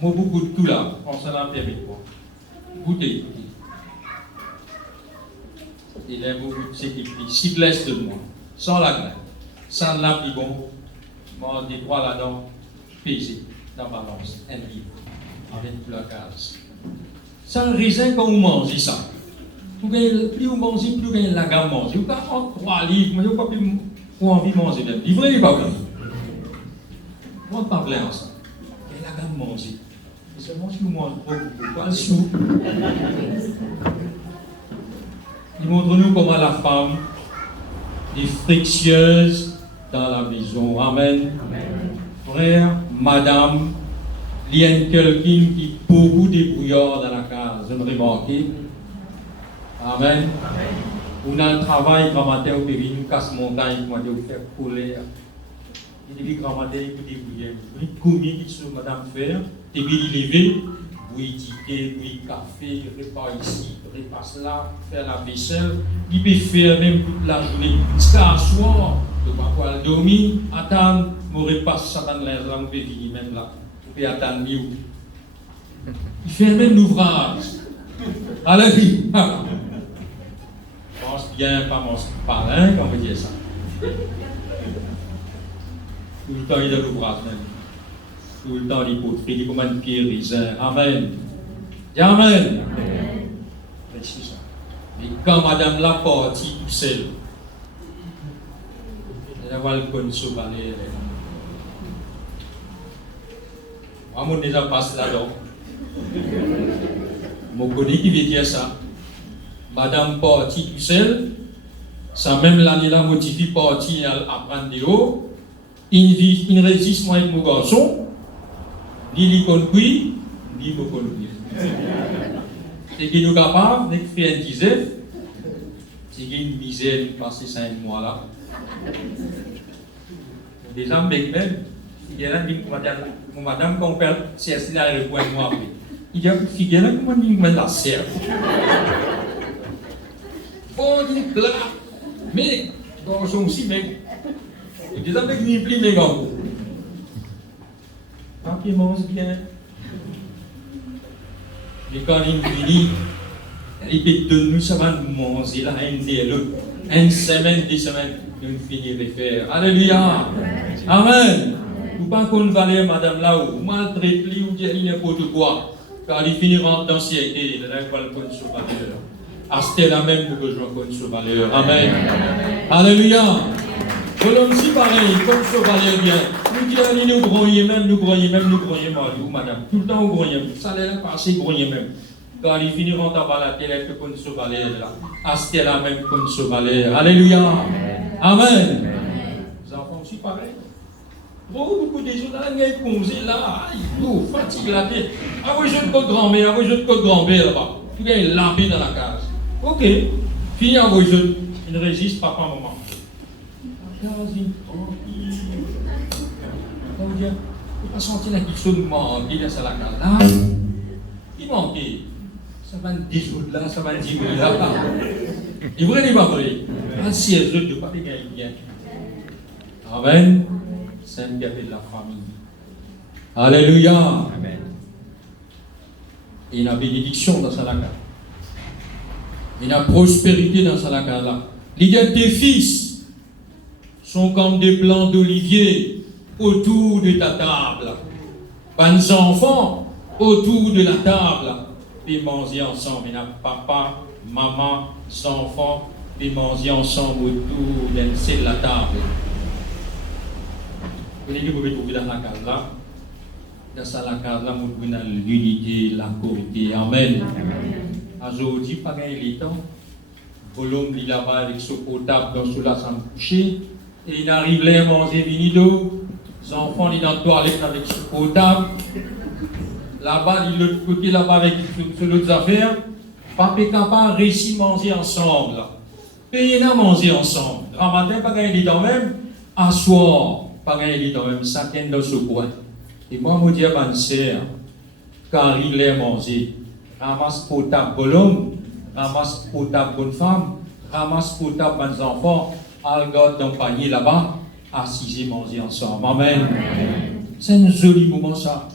Moi, beaucoup de tout là. On s'en a permis quoi. Goûtez. Il a beaucoup de ce qui plie. Si blesse de moi, sans la graine, sans la plus bon, moi, des poids là-dedans, pesé dans la balance, un livre, avec toute la case. Sans raisin quand vous mangez ça. Plus vous mangez, plus vous gagnez la gamme manger. Vous pouvez prendre 3 livres, mais vous n'avez pas plus envie de manger même. Livrez les pas bien. On ne parle pas ensemble. Et la gamme manger. Et seulement si vous mangez trop, vous ne pouvez pas le sou. Il montre-nous comment la femme est frictieuse dans la maison. Amen. Frère, madame, il y a quelqu'un qui est beaucoup débrouillard dans la case. Vous me remarquez. Amen. On a un travail grammaire au pays, nous casse montagne, nous devons faire couler. Il dit grammaire, il dit débrouiller. Il dit combien il sont madame faire, et puis il lever, oui, ticket, oui, café, repas ici, repas là, faire la vaisselle. Il peut faire même toute la journée. Jusqu'à soir, de pas pouvoir dormir, attendre, mon repas, ça va l'air là, on peut venir même là. On peut attendre mieux. Il fait même l'ouvrage. Alléluia. Pense bien, pas mon parrain, comme on dit ça. Tout le temps, il est dans l'ouvrage même. Tout le temps, il poterie, il commande un pied raisin. Amen. Dis Amen. C'est ça. Mais quand madame l'a partie tout seul, elle va le connaître sur le balai. Moi, je déjà passé là-dedans. Je connais qui veut dire ça. Madame partie tout seul, ça même l'année-là, motivé partie à apprendre de haut. Il résiste moi avec mon garçon, ni il compris, ni il compris. C'est qu'il nous capable de faire un dizaine, c'est qu'il y a une misère de passer 5 mois là. Des gens même, il y a un madame qu'on perd, c'est assis là et répond moi après. Il y a une figure là, comment on dit la serre. On dit plat, mais dans son aussi, mais il y a des gens qui n'y plus, mais gants. Quand il mange bien, mais quand il finit, il peut donner, ça va nous manger là, une semaine, 2 semaines, nous finir de faire. Alléluia. Amen. Vous pas qu'on valait madame là ou maltraite lui ou dire n'importe quoi. Car il finira dans siècle, il n'a pas le point sur valeur. C'était la même pour que je rencontre sur valeur. Amen. Alléluia. Pour l'homme si pareil, comme sur valeur bien. Nous disons, nous croyons même, madame. Tout le temps, nous croyons. Ça l'est passé, nous croyons même. Car ils finiront à balader les comme sur valeur là. C'était la même comme sur valeur. Alléluia. Amen. Les enfants aussi pareil. Beaucoup de gens là, ils sont là, ils fatiguent la tête. Ah oui, je ne peux grand-mère, ah oui, je ne peux grand-mère là-bas. Tu viens lamper dans la case. Ok, fini à vos jeunes, ils ne résistent pas, maman. Tranquille. On va dire, il va sentir quelque chose de manqué dans la case là. Il manque. Ça va 10 jours là, ça va 10 jours là. Il vrai, il va vrai. Un siège de pas les gagner bien. Amen. C'est un gars de la famille. Alléluia. Amen. Et il y a bénédiction dans sa laca. Il y a prospérité dans sa laca là. Les gars, tes fils sont comme des plants d'olivier autour de ta table. Bonnes enfants autour de la table. Puis manger ensemble. Il y a papa, maman, enfants. Puis manger ensemble autour de la table. Vous pouvez trouver dans la case là. Dans la case là, vous avez l'unité, la corité. Amen. Aujourd'hui, pas gagner les temps. L'homme est là-bas avec ce potable dans sous la chambre couchée. Et il arrive là à manger vinido. Les enfants sont dans la toilette avec ce potable. Là-bas, de l'autre côté, là-bas avec l'autre affaire. Papa est capable de réussir à manger ensemble. Payer à manger ensemble. Grand matin, pas gagner les temps même. À soir. Pas gagner dans même chacun dans ce coin. Et moi, je dis à ma sœur, quand il est mangé, ramasse potable pour l'homme, ramasse potable bonne femme, ramasse potable bonnes enfants, algote dans le panier là-bas, assis et manger ensemble. Amen. C'est un joli moment ça.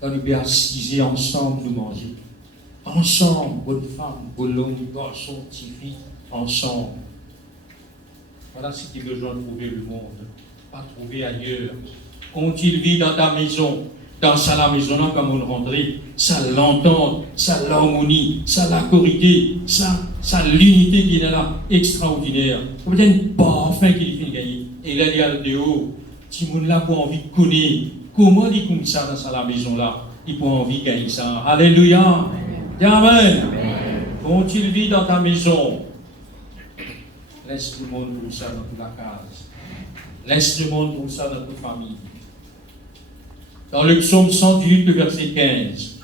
Quand nous sommes assis ensemble, nous manger. Ensemble, bonne femme, bonne homme, garçon, petite fille, ensemble. Voilà ce qui besoin de trouver le monde. Pas trouver ailleurs. Quand il vit dans ta maison, dans sa maison, comme on rentrait, ça l'entend, ça l'harmonie, ça la corrigé, ça l'unité qui est là, extraordinaire. Peut-être un parfum qu'il finit de gagner. Et là, il y a le dehors. Si on a pour envie de connaître comment il est comme ça dans sa maison là, il peut envie de gagner ça. Alléluia. Amen. Quand il vit dans ta maison, laisse le monde pour ça dans toute la case. Laisse le monde pour ça dans toute famille. Dans le psaume 118, le verset 15.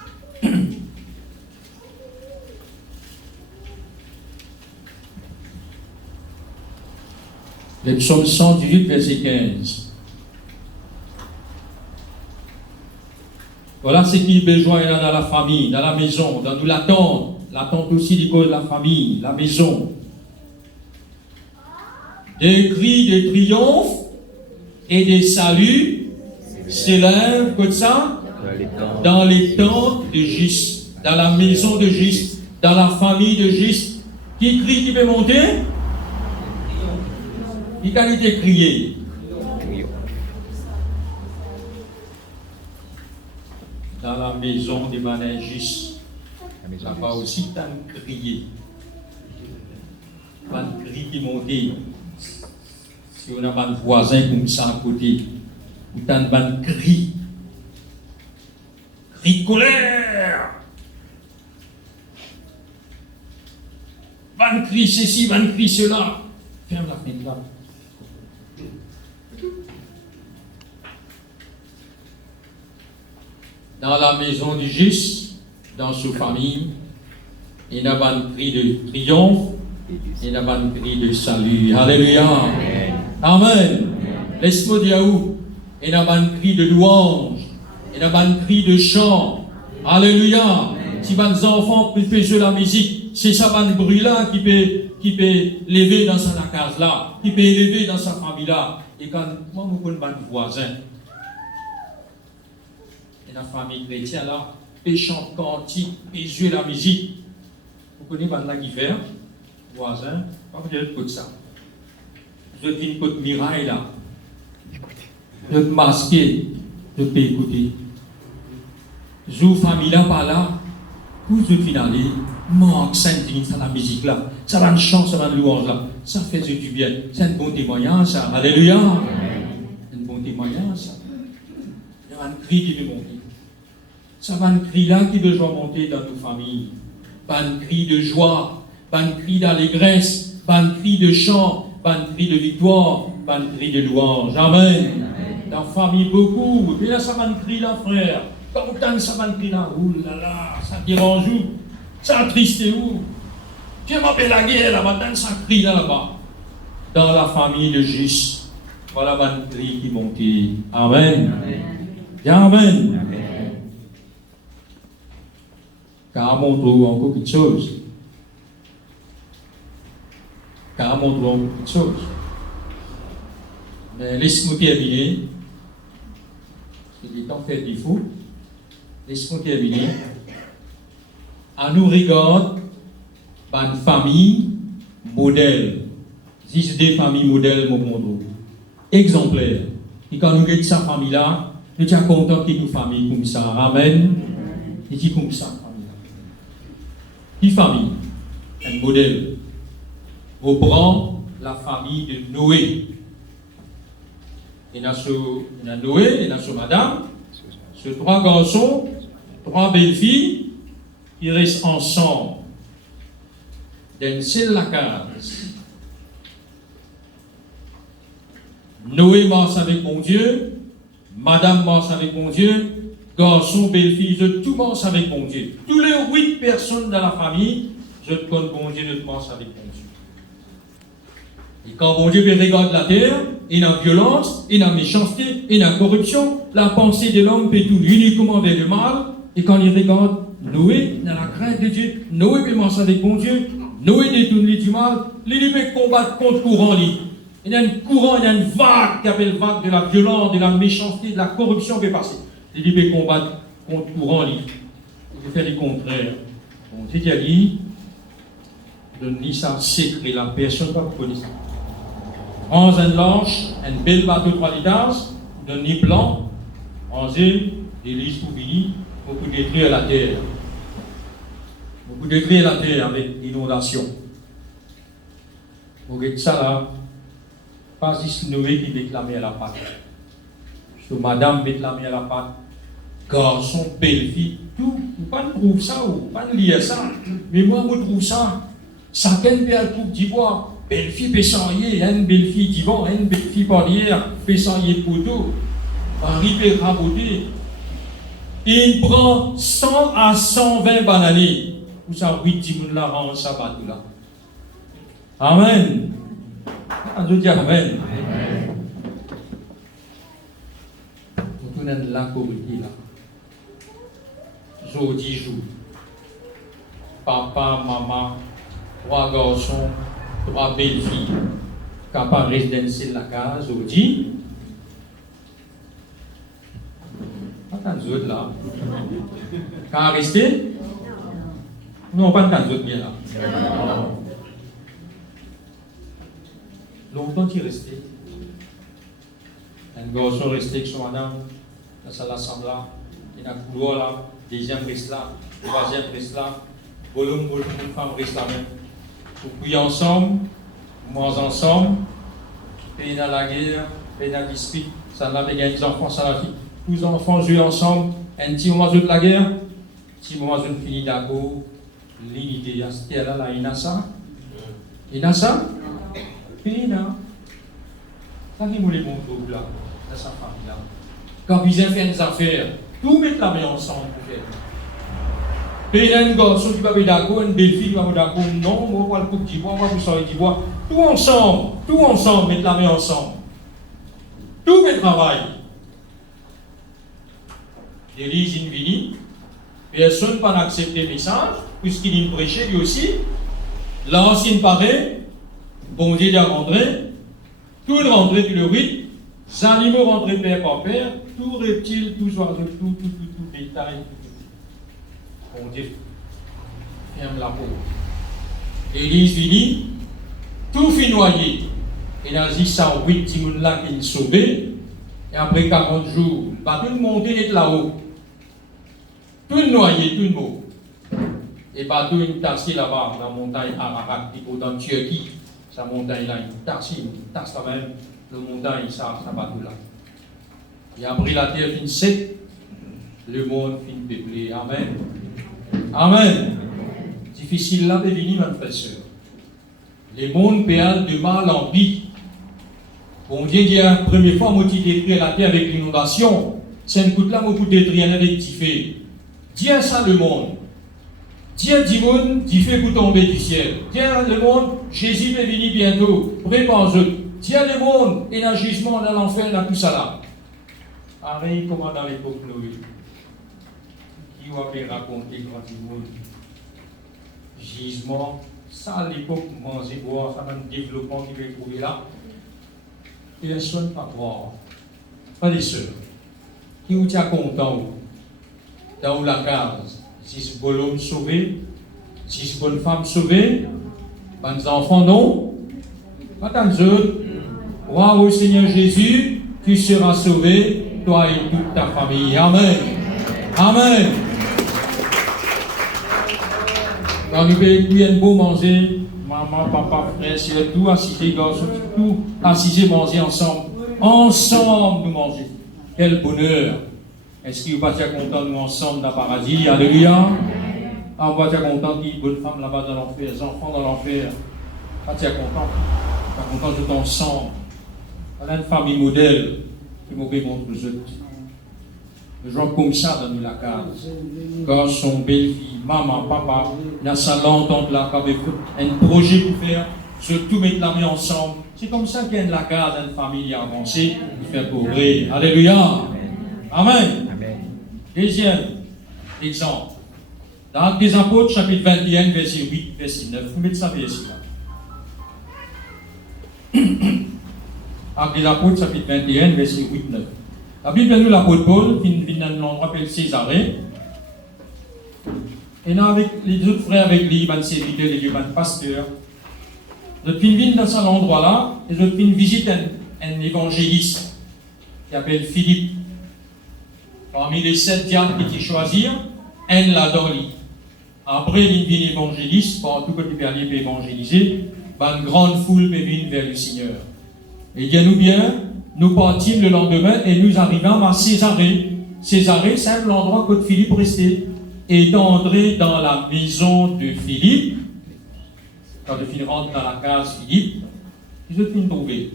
Le psaume 118, verset 15. Voilà ce qui est besoin dans la famille, dans la maison, dans l'attente. L'attente aussi du cause de la famille, la maison. Des cris de triomphe et des saluts s'élèvent comme ça dans les tentes de Gis, dans la maison de Gis, dans la famille de Gis. Qui crie, qui peut monter? Qui a été crié? Dans la maison de Managis, là-bas aussi, t'as crié. Pas de cri qui montait. Si on a un voisin comme ça à côté, ou t'as un cri colère. Van cri ceci, van cri cela. Ferme la fenêtre là. Dans la maison du juste, dans sa famille, il y a un cri de triomphe, il y a un cri de salut. Alléluia. Amen. Laisse-moi dire où. Il y a un cri de louange, il y a un cri de chant. Alléluia. Si vos enfants peuvent jouer la musique, c'est ça un bruit là qui peut lever dans sa case là, qui peut élever dans sa famille là. Et quand moi je connais un voisin, et la famille chrétienne là, peut chanter cantique, peut jouer la musique. Vous connaissez un là qui fait, voisin, pas peut-être que ça. Je dis une côte miraille là. Je peux masquer, je peux écouter. Jou famille là, pas là, pour je finale, manque Saint-Denis, ça la musique là, ça va une chance, ça va une louange là, ça fait du bien. C'est un bon témoignage, ça. Alléluia. Un bon témoignage, ça. Il y a un cri qui veut monter. Ça va un cri là qui veut monter dans nos familles. Pas un cri de joie, pas un cri d'allégresse, pas un cri de chant, pas un cri de victoire, pas un cri de louange. Amen. Dans la famille, beaucoup. Et là, ça va un cri là, frère. Quand autant ça va un cri là, ouh là là, ça dérange où? Ça attriste où? Dieu m'appelle la guerre là, maintenant ça crie là-bas. Dans la famille de juste, voilà un cri qui monte. Amen. Amen. Car montre encore quelque chose. Car montre encore quelque chose. Mais laisse-moi terminer. C'est du temps fait défaut. Laisse-moi terminer. À nous regarde une famille modèle. Si des familles modèles, mon monde. Exemplaire. Et quand nous regardons cette famille-là, nous sommes contents qu'il y ait une famille comme ça. Amen. Et qui comme ça. Qui famille? Un modèle. Reprend la famille de Noé. Il y a Noé, il y a madame, ces 3 garçons, 3 belles filles, qui restent ensemble dans une seule case. Noé marche avec mon Dieu, madame marche avec mon Dieu, garçon, belle fille, je tout marche avec mon Dieu. Tous les 8 personnes dans la famille, je te connais mon Dieu, je te marche avec mon Dieu. Et quand mon Dieu regarde la terre, il y a violence, il y a méchanceté, il y a corruption, la pensée de l'homme peut tout uniquement vers le mal. Et quand il regarde Noé, dans la crainte de Dieu, Noé peut marcher avec mon Dieu, Noé détourne du mal, il peut combattre contre courant. Il y a un courant, il y a une vague qui appelle vague de la violence, de la méchanceté, de la corruption qui peut passer. Il peut combattre contre courant. Il peut faire le contraire. Bon, Dieu a dit, donne-lui ça secret, la personne ne va pas connaître ça. Prends un lâche, un bel bateau 3 litres, d'un nid blanc, rangé, des listes pour venir, beaucoup détruire la terre. Beaucoup détruire la terre avec l'inondation. Vous voyez ça là, pas juste Noé qui met la main à la pâte. So, madame met la main à la pâte, garçon, belle fille, tout. Vous ne pas trouver ça ou pas lire ça. Mais moi, je trouve ça. Chacun peut un coupe d'ivoire. Belle fille peut s'enrier, une belle fille d'Ivan, une belle fille barrière, peut s'enrier de poteau, Henri peut raboter. Il prend 100 à 120 bananes. Pour ça, 8 10 là rend ça bateau là. Amen. Je dis Amen. Vous avez la corruption là. Jodi jour. Papa, maman, 3 garçons. 3 belles filles, capables de rester dans la case, aujourd'hui. Pas de autres là. Quand rester? Non, pas de autres bien là. Longtemps qu'il restait. Un garçon resté avec son madame, dans sa l'assemblée, il y a un couloir là, deuxième reste là, troisième reste là, volume, une femme reste là même. Vous priez ensemble, mange ensemble, pays dans la guerre, pays dans la dispute, ça n'a pas gagné des enfants, ça n'a pas. Tous les enfants jouent ensemble, un petit moment de la guerre, un petit moment de fini d'accord, l'unité, c'était là, il y a ça. Il y a ça? Il y a ça. Ça qui me les montre là, dans sa famille là. Quand ils ont fait des affaires, tout mettre la main ensemble pour faire. Et il y a un garçon qui va être d'accord, une belle fille qui va être d'accord, non, on va le coupe d'ivoire, on va le sortir d'ivoire. Tout ensemble, mettre la main ensemble. Tout le travail. L'église est venue, personne n'a accepté le message, puisqu'il est prêché lui aussi. L'ancien paraît, bon Dieu a rentré, tout le rentré, tout le rite, les animaux rentrés père par père, tout reptile, tout oiseau, tout bétail, bon Dieu, ferme la porte. L'église finie, tout fait noyer. Et dans les 108 personnes là qui sont sauvées, Et après 40 jours, bah, tout le monde est là-haut. Tout le noyé, tout le mot. Et bateau une tasse là-bas, dans la montagne Ararat, dans Turquie. Sa montagne-là, une tasse quand même. Le montagne, ça bateau là. Et après la terre fin sec, le monde fin peuplé. Amen. Amen. Difficile là de venir, mon frère et soeur. Le monde péale de mal en pis. On vient dire la première fois, on détruit la terre avec l'inondation. C'est un coup de là, on peut détruire avec Tifé. Dis ça le monde. Dis du monde, Tifé pour tomber du ciel. Dis le monde, Jésus va venir bientôt. Préparez-vous. Dis le monde, et dans le jugement, dans l'enfer, dans tout ça là. Pareil, comment dans l'époque Noé. Qui va raconter quand du monde. Gisement, ça à l'époque, manger, boire, ça va un développement qui va trouver là. Personne ne va croire. Pas les sœurs. Qui vous tient content dans la case? 6 bonhommes sauvés, 6 bonnes femmes sauvées, 20 enfants non. Pas tant d'autres. Crois au Seigneur Jésus, tu seras sauvé, toi et toute ta famille. Amen. Amen. Quand nous pouvons beau manger, maman, papa, frère, c'est tout assisé, garçons, tout assisé, manger ensemble. Ensemble, nous manger. Quel bonheur. Est-ce qu'il va être content de nous ensemble dans le paradis? Alléluia. On va être content qu'il y ait une bonne femme là-bas dans l'enfer, les enfants dans l'enfer. Pas être content. Pas content de ensemble. On a une famille modèle qui m'a montre aux autres. Les gens comme ça dans la case. Garçon, belle-fille, maman, papa, il y a ça l'entente là, avec un projet pour faire, surtout mettre la main ensemble. C'est comme ça qu'il y a la case d'une famille avancée, qui fait couvrir. Alléluia. Amen. Deuxième exemple. Dans Actes des Apôtres, chapitre 21, verset 8, verset 9. Vous mettez ça verset là. Actes des Apôtres, chapitre 21, verset 8, 9. La Bible nous l'apôtre Paul, qui vient dans l'endroit appelé Césarée. Et là, avec les autres frères avec lui, les serviteurs, les pasteurs. Nous venons dans cet endroit-là, et nous visitons un évangéliste qui s'appelle Philippe. Parmi les 7 diacres qui choisirent, un là-dedans. Après, il vient évangéliste, partout que tu peux aller pour évangéliser, une grande foule peut venir vers le Seigneur. Et bien, nous partîmes le lendemain et nous arrivons à Césarée. Césarée, c'est l'endroit où Philippe restait. Et d'entrer dans la maison de Philippe, quand Philippe rentre dans la case Philippe, ils ont fini de trouver.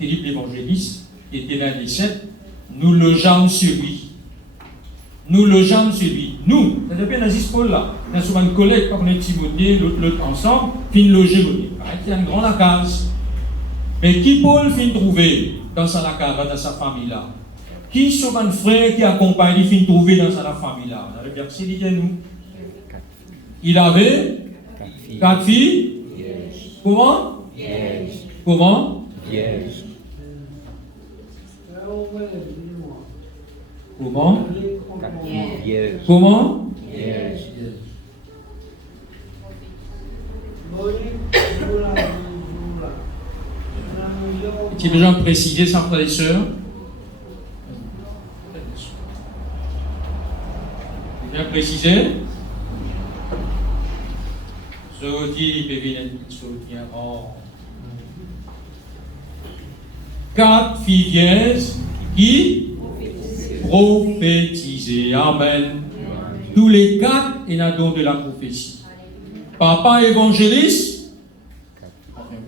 Philippe l'évangéliste, qui était l'un des 7, nous logeons sur lui. Nous logeons sur lui. Nous, c'est bien dans ce Paul-là. Il y a souvent une collègue, comme on est Timothée, l'autre ensemble, fin loger l'autre. Il y a une grande case. Mais qui Paul fin trouver dans sa case, dans sa famille-là? Qui sont un frère qui accompagne, fin trouver dans sa famille-là? Dans le verset, dites-nous. Il avait 4 filles. Comment? Comment? Comment? Comment? Tu as besoin de préciser ça, frères et sœurs? Tu viens préciser? Je vous dis, il peut venir une soutien. 4 filles vierges qui prophétisaient. Amen. Tous les 4, il y a donc de la prophétie. Papa évangéliste,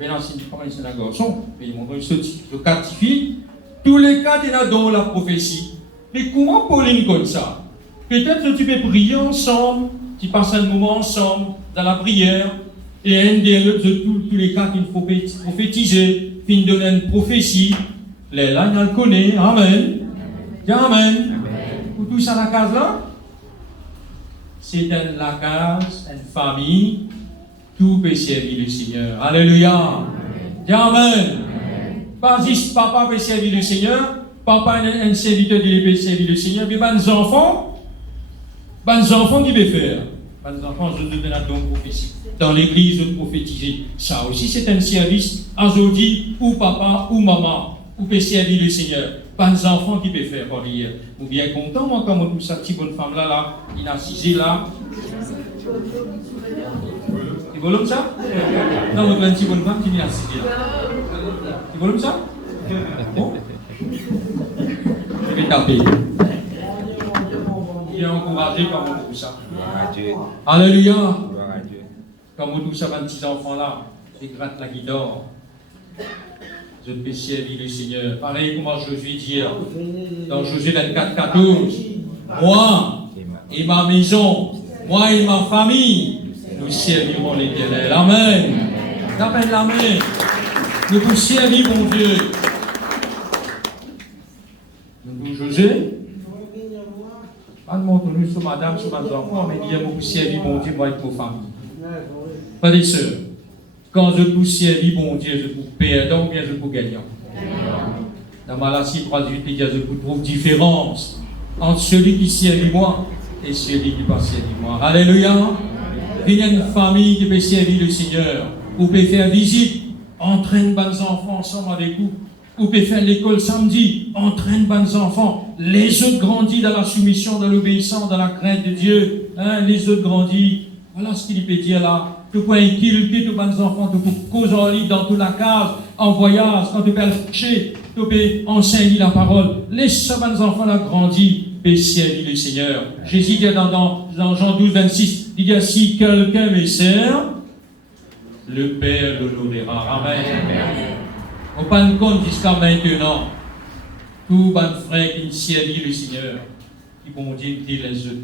c'est un garçon, il montre de 4 filles. Tous les 4, il y a donc la prophétie. Mais comment Pauline comme ça? Peut-être que tu peux prier ensemble, tu passes un moment ensemble dans la prière, et un des autres, tous les 4, il faut prophétiser, il donne une prophétie. Là, il le connaît. Amen. Amen. Pour tout ça, la case là, c'est la case, une famille, tout peut servir le Seigneur. Alléluia. Amen. Pas juste papa peut servir le Seigneur, papa est un serviteur qui peut servir le Seigneur, mais les enfants qui peuvent faire. Les enfants, je donne la prophétie. Dans l'église, je prophétiser. Ça aussi, c'est un service. Aujourd'hui, ou papa, ou maman, ou peut servir le Seigneur. Pas les enfants qui peuvent faire pour hier. Ou bien content, moi, comme tout ça, petite bonne femme là, il a assisé là. Tu veux l'homme ça? Non, on a une petite bonne femme qui vient assisé là. Tu veux l'homme ça? Bon. Je vais taper. Il est encouragé par mon tout ça. Alléluia. Comme tout ça, 26 enfants là, c'est gratte la guitare. Je peux servir le Seigneur. Pareil comment Josué dit dans Josué 24, 14. Moi et ma maison, moi et ma famille, nous servirons l'Éternel. Amen. Amen, amen. Nous vous servir, mon Dieu. Nous Josué. Pas de montre-nous sur madame, sur mes enfants, mais il y a beaucoup servir, mon Dieu, moi et vos familles. Frères et sœurs, quand je vous servis, mon Dieu, je vous perdons, bien je vous gagnons. Dans Malachie 3:8, il y a je vous trouve différence entre celui qui servit moi et celui qui ne pas servir moi. Alléluia. Il y a une famille qui peut servir le Seigneur. Vous pouvez faire visite, entraîne vos enfants ensemble avec vous. Vous pouvez faire l'école samedi, entraîne vos enfants. Les autres grandissent dans la soumission, dans l'obéissance, dans la crainte de Dieu. Les autres grandissent. Voilà ce qu'il peut dire là. Tu peux inculquer tous vos enfants, tu peux causer en ligne dans toute la case, en voyage, quand tu peux aller chercher, tu peux enseigner la parole. Laisse vos enfants là grandir, et servir le Seigneur. Jésus dit dans Jean 12, 26, il dit si quelqu'un me sert, le Père l'honorera. Amen. On prend compte jusqu'à maintenant, tous les frères qui servent le Seigneur, qui vont dire les autres,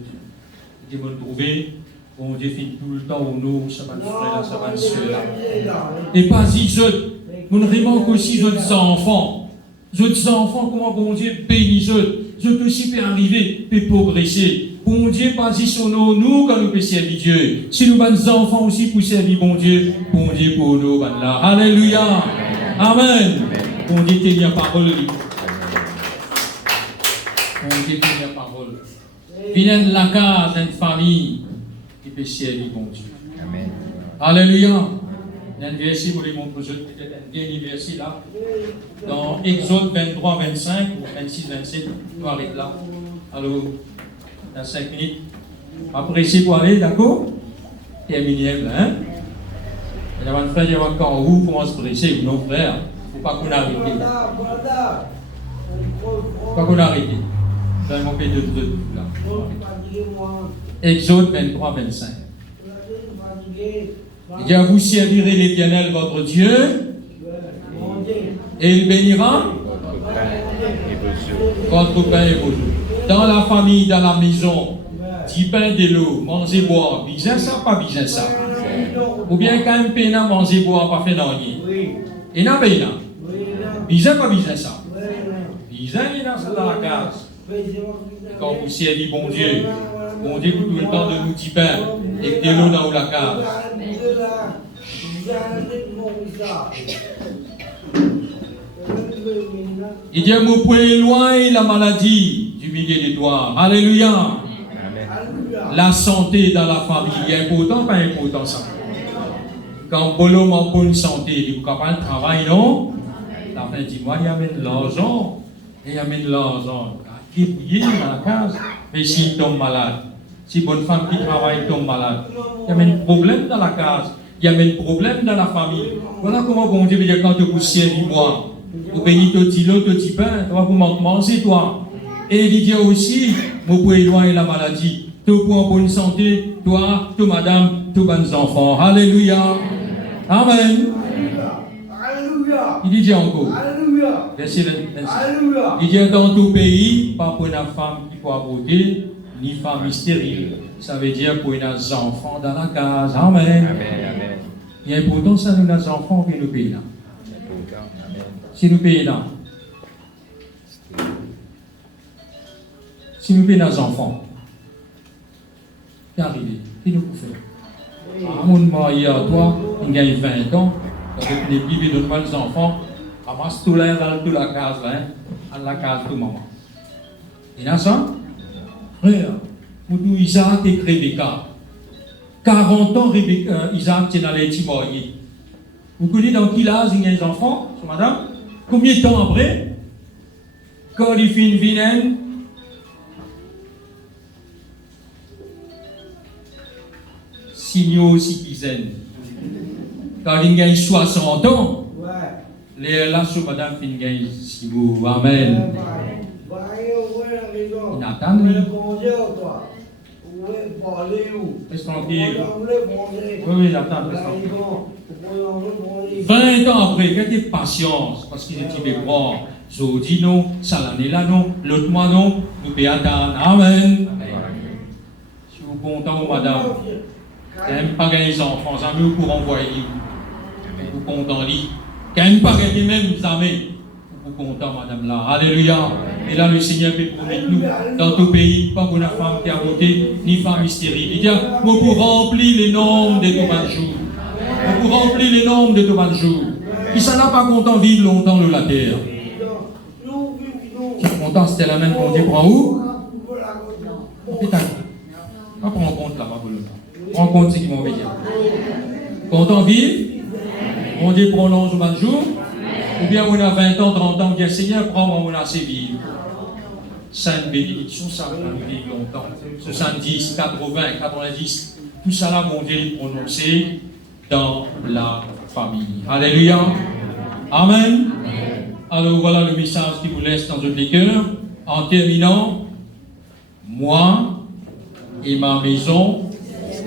qui vont trouver. Bon Dieu finit tout le temps au nous, ça va nous frère, ça va nous soeur là. Et pas les autres, nous ne remarquons aussi les autres enfants. Les autres enfants, comment bon Dieu bénit les autres. Les autres aussi peuvent arriver, peuvent progresser. Bon Dieu, pas sur nous quand nous pouvons servir Dieu. Si nous avons des enfants aussi pour servir bon Dieu pour nous, là. Alléluia. Amen. Bon Dieu, t'es la parole. Bon Dieu, t'es la parole. Viens de la case, une famille. Qui peut servir bon Dieu. Amen. Alléluia. Il y a un verset pour les montrer, peut-être un dernier verset là. Dans Exode 23, 25, ou 26, 27, on va arrêter là. Alors, dans 5 minutes. Appréciez pour aller, d'accord? Terminé là, hein? Il y a un frère, il y a encore où, comment se presser, ou non, frère? Il ne faut pas qu'on arrête. Il ne faut pas qu'on arrête. Vous allez m'en de là. Exode 23, 25. Il dit, vous servirez l'Éternel votre Dieu, et il bénira votre pain et vos eaux. Dans la famille, dans la maison, du pain de l'eau, mangez, boire, bizarre ça, pas bizarre ça. Ou bien quand un pain, mangez, boire, pas fait rien. Et n'a pas bizarre, pas bizarre ça. Bizarre, il y a ça dans la case. Quand vous servez bon Dieu tout le temps de nous petit pain et de l'eau dans la cave. Il dit, vous pouvez éloigner la maladie du milieu des doigts. Alléluia. Amen. La santé dans la famille, est important, pas important ça. Quand vous avez une bonne santé, vous avez un travail, non? La fin du mois, il amène l'argent. Il amène l'argent. Il est dans la case, mais s'il tombe malade, si une bonne femme qui travaille tombe malade, il y a un problème dans la case, il y a un problème dans la famille. Voilà comment bon Dieu veut dire quand vous servez moi, vous bénissez tout petit lot, tout petit pain, toi vous manger toi. Et il dit aussi, vous pouvez éloigner la maladie, tout pour en bonne santé, toi, tout madame, tous les enfants. Alléluia. Amen. Il dit encore. Verset 26. Il dit dans tout pays, pas pour une femme qui peut aborder, ni femme stérile. Ça veut dire pour les enfants dans la case. Amen. Amen. Il est important ça, nous, les enfants, qui nous payent là. Si nous payons là. Si nous payons les enfants, qu'est-ce qui nous peut faire? À mon mari, à toi, il gagne 20 ans, avec les bébés de nos enfants, amasse tout l'air dans toute la case, là, à la case de maman. Et là, ça, frère, pour tout Isaac et Rebecca, 40 ans, Isaac est allé Timoyer. Vous connaissez dans quel âge il y a des enfants, madame? Combien de temps après? Quand il fait une vilaine? Signaux citizen. Quand il gagne 60 ans, les là sur madame fin gagne si vous amen. Il attend lui. Reste tranquille. Oui, attends, reste tranquille. 20 ans après, quelle patience, parce qu'il est québécois. Zodi non, Salané là non, l'autre mois non, nous pouvons attendre. Amen. Si vous êtes content, madame, vous n'aimez pas gagner les enfants, vous avez au courant envoyer. Vous êtes content, lui. Vous n'aimez pas gagner même les amis. Vous êtes content, madame là. Alléluia. Et là, le Seigneur peut promettre nous, dans tout pays, pas pour la femme qui a voté, ni femme stérile. Il dit, vous pouvez remplir les normes de tout jour. Vous pouvez remplir les normes de tout jour. Qui s'en a pas content vivre longtemps de la terre. Qui est content, c'était la même qu'on dit, prend où? Pas prendre en compte là-bas pour le temps. Prends en compte ce qu'ils m'ont dit. Content vivre, on dit prolonge au jour. Ou bien on a 20 ans, 30 ans, on dit Seigneur, prends-moi, on a assez vivre. Sainte bénédiction, ça va nous vivre longtemps. 70, 80, 90, tout ça là, mon Dieu, prononcé dans la famille. Alléluia. Amen. Alors voilà le message qui vous laisse dans votre cœur. En terminant, moi et ma maison,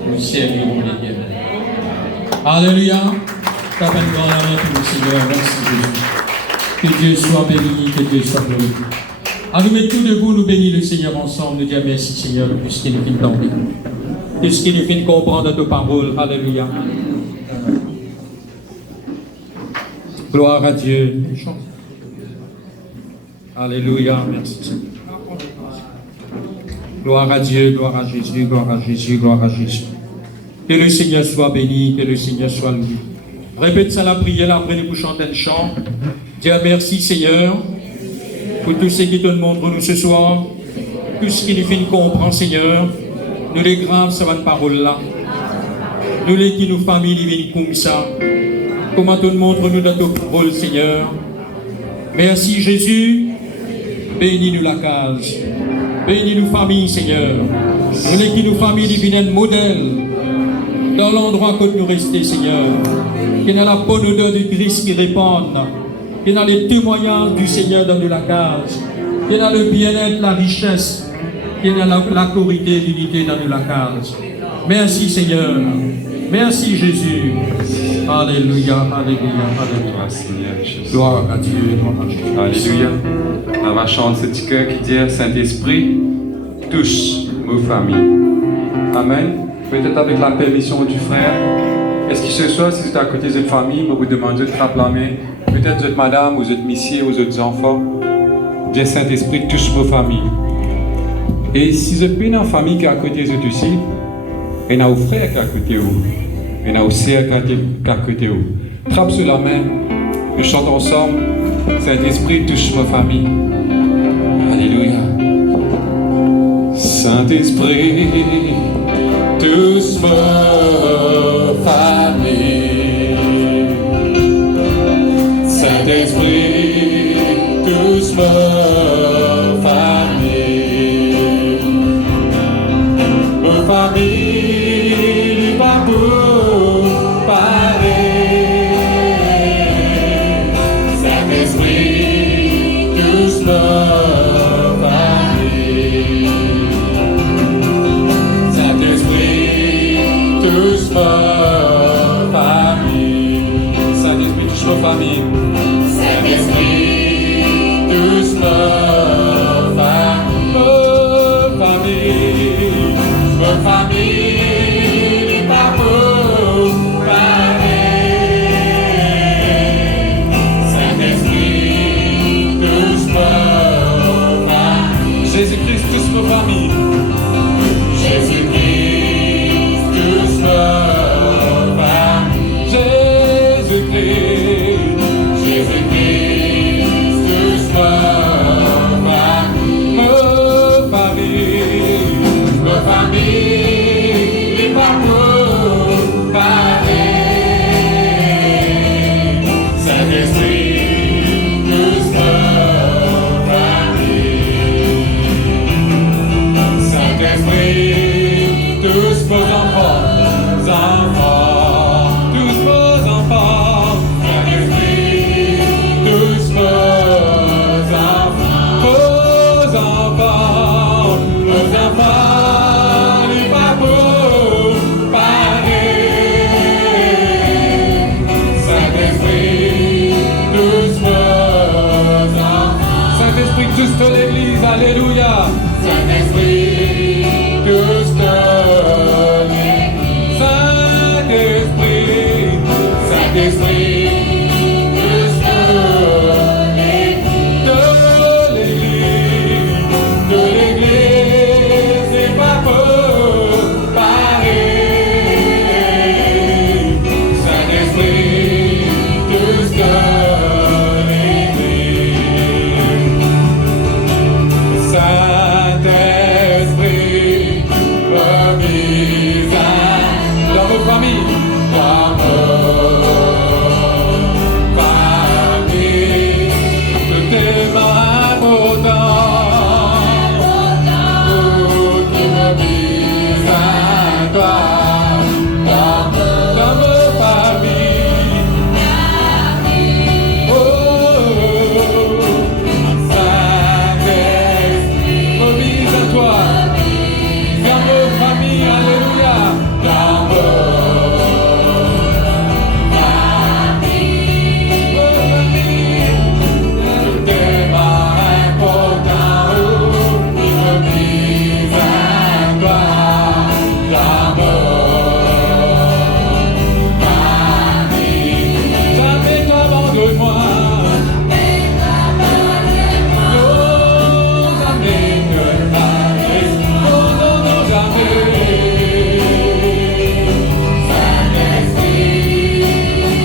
nous servirons l'Éternel. Alléluia. Tapez une grande main pour le Seigneur. Merci Jésus. Que Dieu soit béni, que Dieu soit glorifié. À nous mettre tout debout, nous bénir le Seigneur ensemble. Nous dire merci Seigneur de tout ce qui nous fait entendre. De ce qui nous fait comprendre de tes paroles. Alléluia. Gloire à Dieu. Alléluia. Merci Seigneur. Gloire à Dieu, gloire à Jésus, gloire à Jésus, gloire à Jésus. Que le Seigneur soit béni, que le Seigneur soit loué. Répète ça la prière après nous pour chanter un chant. Dis merci Seigneur pour tout ce qui te montre nous ce soir, tout ce qui nous fait comprendre Seigneur. Nous les graves sur votre parole là. Nous les qui nous familles viennent comme ça. Comment tu nous montres nous dans ton parole Seigneur. Merci Jésus. Bénis-nous la case. Bénis-nous famille Seigneur. Nous les qui nous familles viennent modèle. Dans l'endroit que nous restons, Seigneur, qu'il y a la bonne odeur du Christ qui répande, qu'il y a les témoignages du Seigneur dans la case, qu'il y a le bien-être, la richesse, qu'il y a la corité, l'unité dans la case. Merci Seigneur, merci Jésus. Alléluia, alléluia, alléluia. Gloire à Dieu, gloire à Jésus. Alléluia. On va chanter ce petit cœur qui dit Saint-Esprit, touche nos familles. Amen. Peut-être avec la permission du frère. Est-ce que ce soir, si vous êtes à côté de votre famille, vous demandez de frapper la main, peut-être votre madame, ou votre monsieur, ou votre enfant, Dieu Saint-Esprit touche vos familles. Et si vous êtes pas dans famille qui est à côté de vous aussi, il y a vos frères qui sont à côté de vous, il y a vos sœurs qui sont à côté de vous. Frappe sur la main, nous chantons ensemble, Saint-Esprit touche vos familles. Alléluia. Saint-Esprit, touche ma famille. Saint-Esprit, touche ma famille. Ma famille, pas pour parler. Saint-Esprit, touche ma touche ma famille. Saint-Esprit touche ma famille. Saint-Esprit touche ma famille. Ma famille, pas pour parler. Saint-Esprit touche ma tous de l'église, alléluia. Saint-Esprit, tous de l'église. Saint-Esprit, Saint-Esprit, tous de l'église. de l'église, et pas peu pareil. Saint-Esprit, tous de l'église. Saint-Esprit, remise dans vos familles. Dans nos familles, Le thème important, tout qui remise à toi. Dans dans vos familles. Oh, Saint-Esprit, remise à toi. Dans vos familles, alléluia. dans nos thèmes importants, qui remise à toi. Dans nos familles, Jamais t'abandonne-moi. Non, jamais ne pas laisser. Non, non, non, jamais.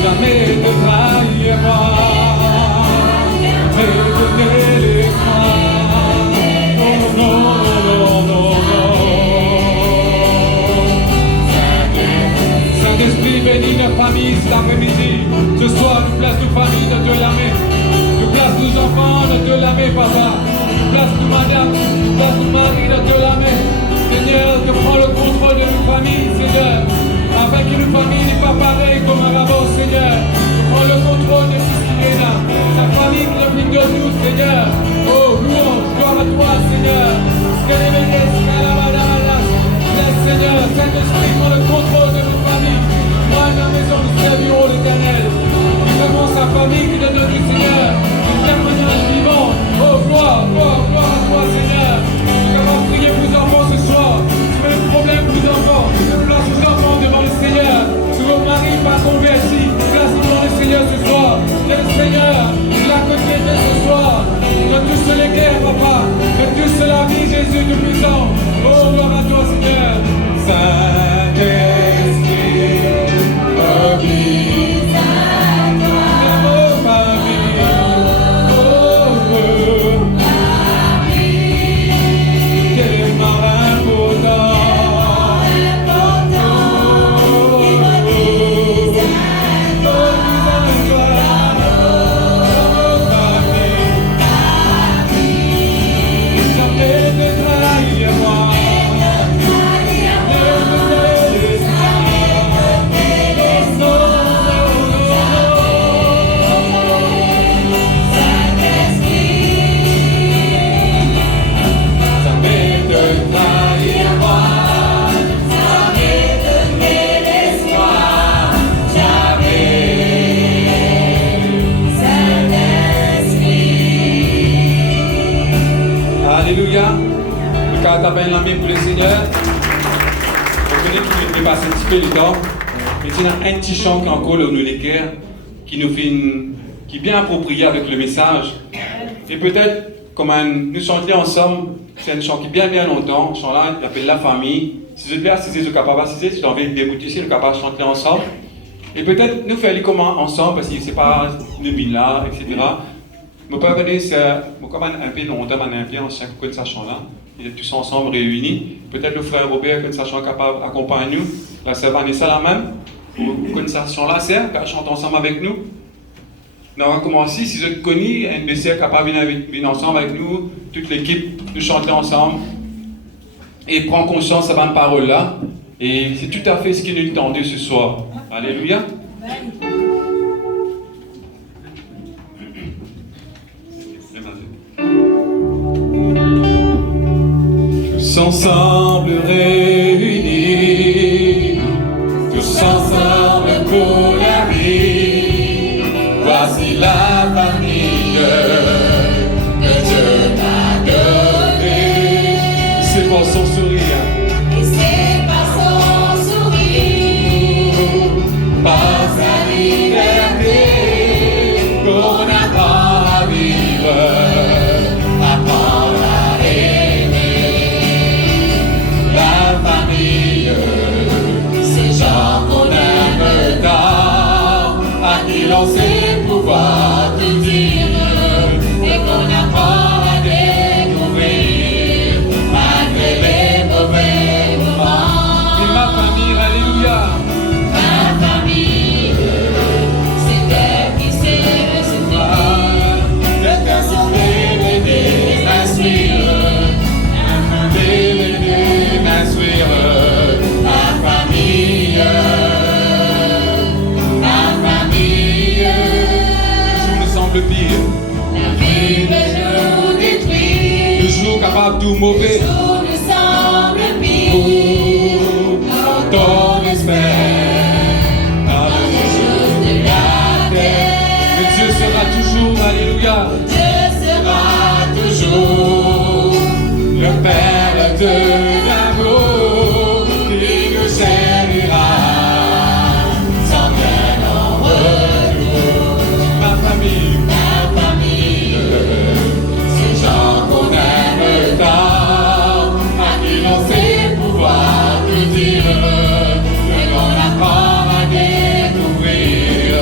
Jamais ne trahir-moi. Mais ne délaisse-moi. Non, non, non, non, non. Saint-Esprit, bénis notre famille cet après-midi. Ce soir, nous place nos familles de te l'aimer. Nous place nos enfants de te l'aimer, papa. Nous place nos madames, nous place nos maris de te l'aimer. Seigneur, tu prends le contrôle de nos familles, Seigneur. Afin que nos familles n'est pas pareilles comme avant, Seigneur. Prends le contrôle de tout ce qui est là. La famille qui l'applique de nous, Seigneur. Oh, louange, gloire à toi, Seigneur. Laisse, Seigneur, Saint-Esprit, prends le contrôle de nos familles. Moi et ma maison, nous servirons l'Éternel. Nous aimons sa famille qui donne notre Seigneur. Une témoignage vivant. Oh, gloire, gloire, gloire à toi, Seigneur. Nous avons prié pour nos enfants ce soir. Si vous avez un problème pour nos enfants, place vos enfants devant le Seigneur. Si vos maris pas convertis, place devant le Seigneur ce soir. Et le Seigneur, il a côté de ce soir. Donne tous les guerres, papa. Donne tous la vie, Jésus, de puissant. Oh, gloire à toi, Seigneur. Saint-Esprit, remise à toi. Dans vos familles. Oh, quel est marin important. Alléluia. Le cœur t'a bien la main pour le Seigneur. On connaît qu'il nous dépasse un petit peu le temps. Mais il y a un petit chant qui est encore là où nous l'équerre, qui nous fait qui est bien approprié avec le message. Et peut-être, comme nous chanter ensemble, c'est un chant qui est bien longtemps. Ce chant-là, il s'appelle La Famille. Si vous êtes assisés, vous êtes capables d'assister. Si vous avez envie de débuter ici, vous êtes capables de chanter ensemble. Et peut-être nous faire les commandes ensemble, parce que c'est pas une mine là, etc. Mon père c'est comme un peu longtemps, un peu en chaque coup de sa chant-là. Ils étaient tous ensemble réunis. Peut-être le frère Robert, que sa chant capable d'accompagner nous. La sœur Vanessa la même. Comme sa chant-là, c'est qu'elle chante ensemble avec nous. Nous allons commencer. Si vous êtes connus, un BC capable de venir ensemble avec nous, toute l'équipe, nous chanter ensemble. Et prendre conscience de cette parole-là. Et c'est tout à fait ce qui nous est tendu ce soir. Alléluia. Tous ensemble réunis, tous ensemble pour la vie. Voici la famille que Dieu m'a La vie peut nous détruire. Toujours capable tout mauvais. Tout nous semble pire. Quand on espère dans les choses de la terre. Mais Dieu sera toujours, alléluia. Dieu sera toujours le Père de l'amour qui nous chérira sans rien en retour. Ma famille, ces gens qu'on aime tant, à qui l'on sait pouvoir tout dire, et qu'on apprend à découvrir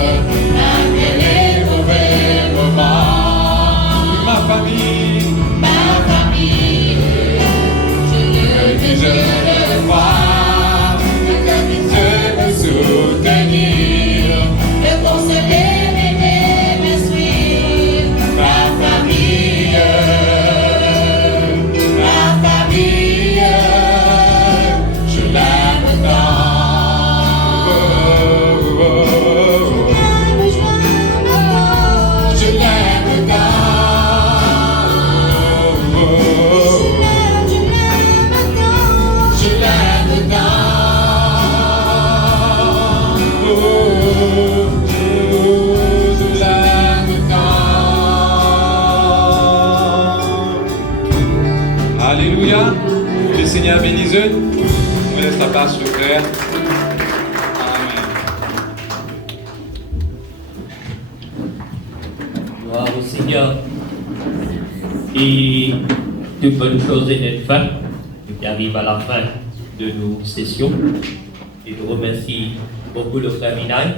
malgré les mauvais moments. ma famille, je le vois, comme il peut me soutenir, me consoler, m'aider, m'instruire. Ma famille, je l'aime tant. Je l'aime tant. Je l'aime tant. Je l'aime tant. alléluia. Que le Seigneur bénisse eux. Je laisse la place au frère. Amen. Gloire au Seigneur. Et toute bonne chose est d'être faite, qui arrive à la fin de nos sessions. Et je remercie beaucoup le frère Minaï.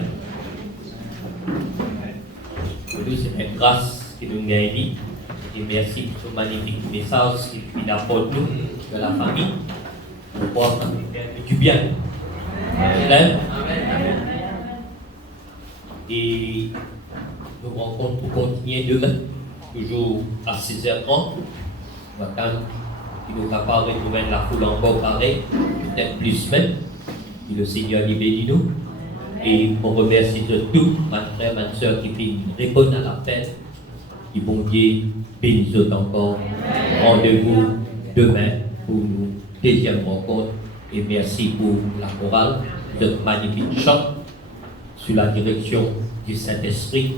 Pour nous, c'est une grâce qui nous guérit. Et merci pour ce magnifique message qu'il apporte nous, de la famille, pour pouvoir faire du bien. Amen. Et nous rencontrons pour continuer demain, toujours à 6h30. Matin, il nous capable de retrouver la foule encore carrée, peut-être plus même. Et le Seigneur libère nous. Et on remercie de tout, ma frère, ma soeur qui répondent à l'appel. Et bon Dieu bénisse encore. Rendez-vous demain pour nous deuxième rencontre. Et merci pour la chorale, notre magnifique chant sous la direction du Saint-Esprit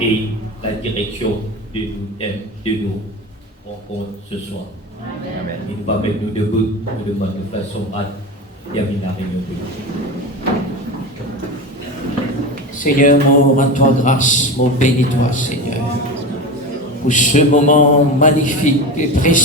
et la direction de nos rencontres ce soir. Amen. Il va mettre nous debout pour demander de façon à terminer la réunion de nous. Seigneur, mon rends toi grâce, mon bénis-toi, Seigneur, pour ce moment magnifique et précieux.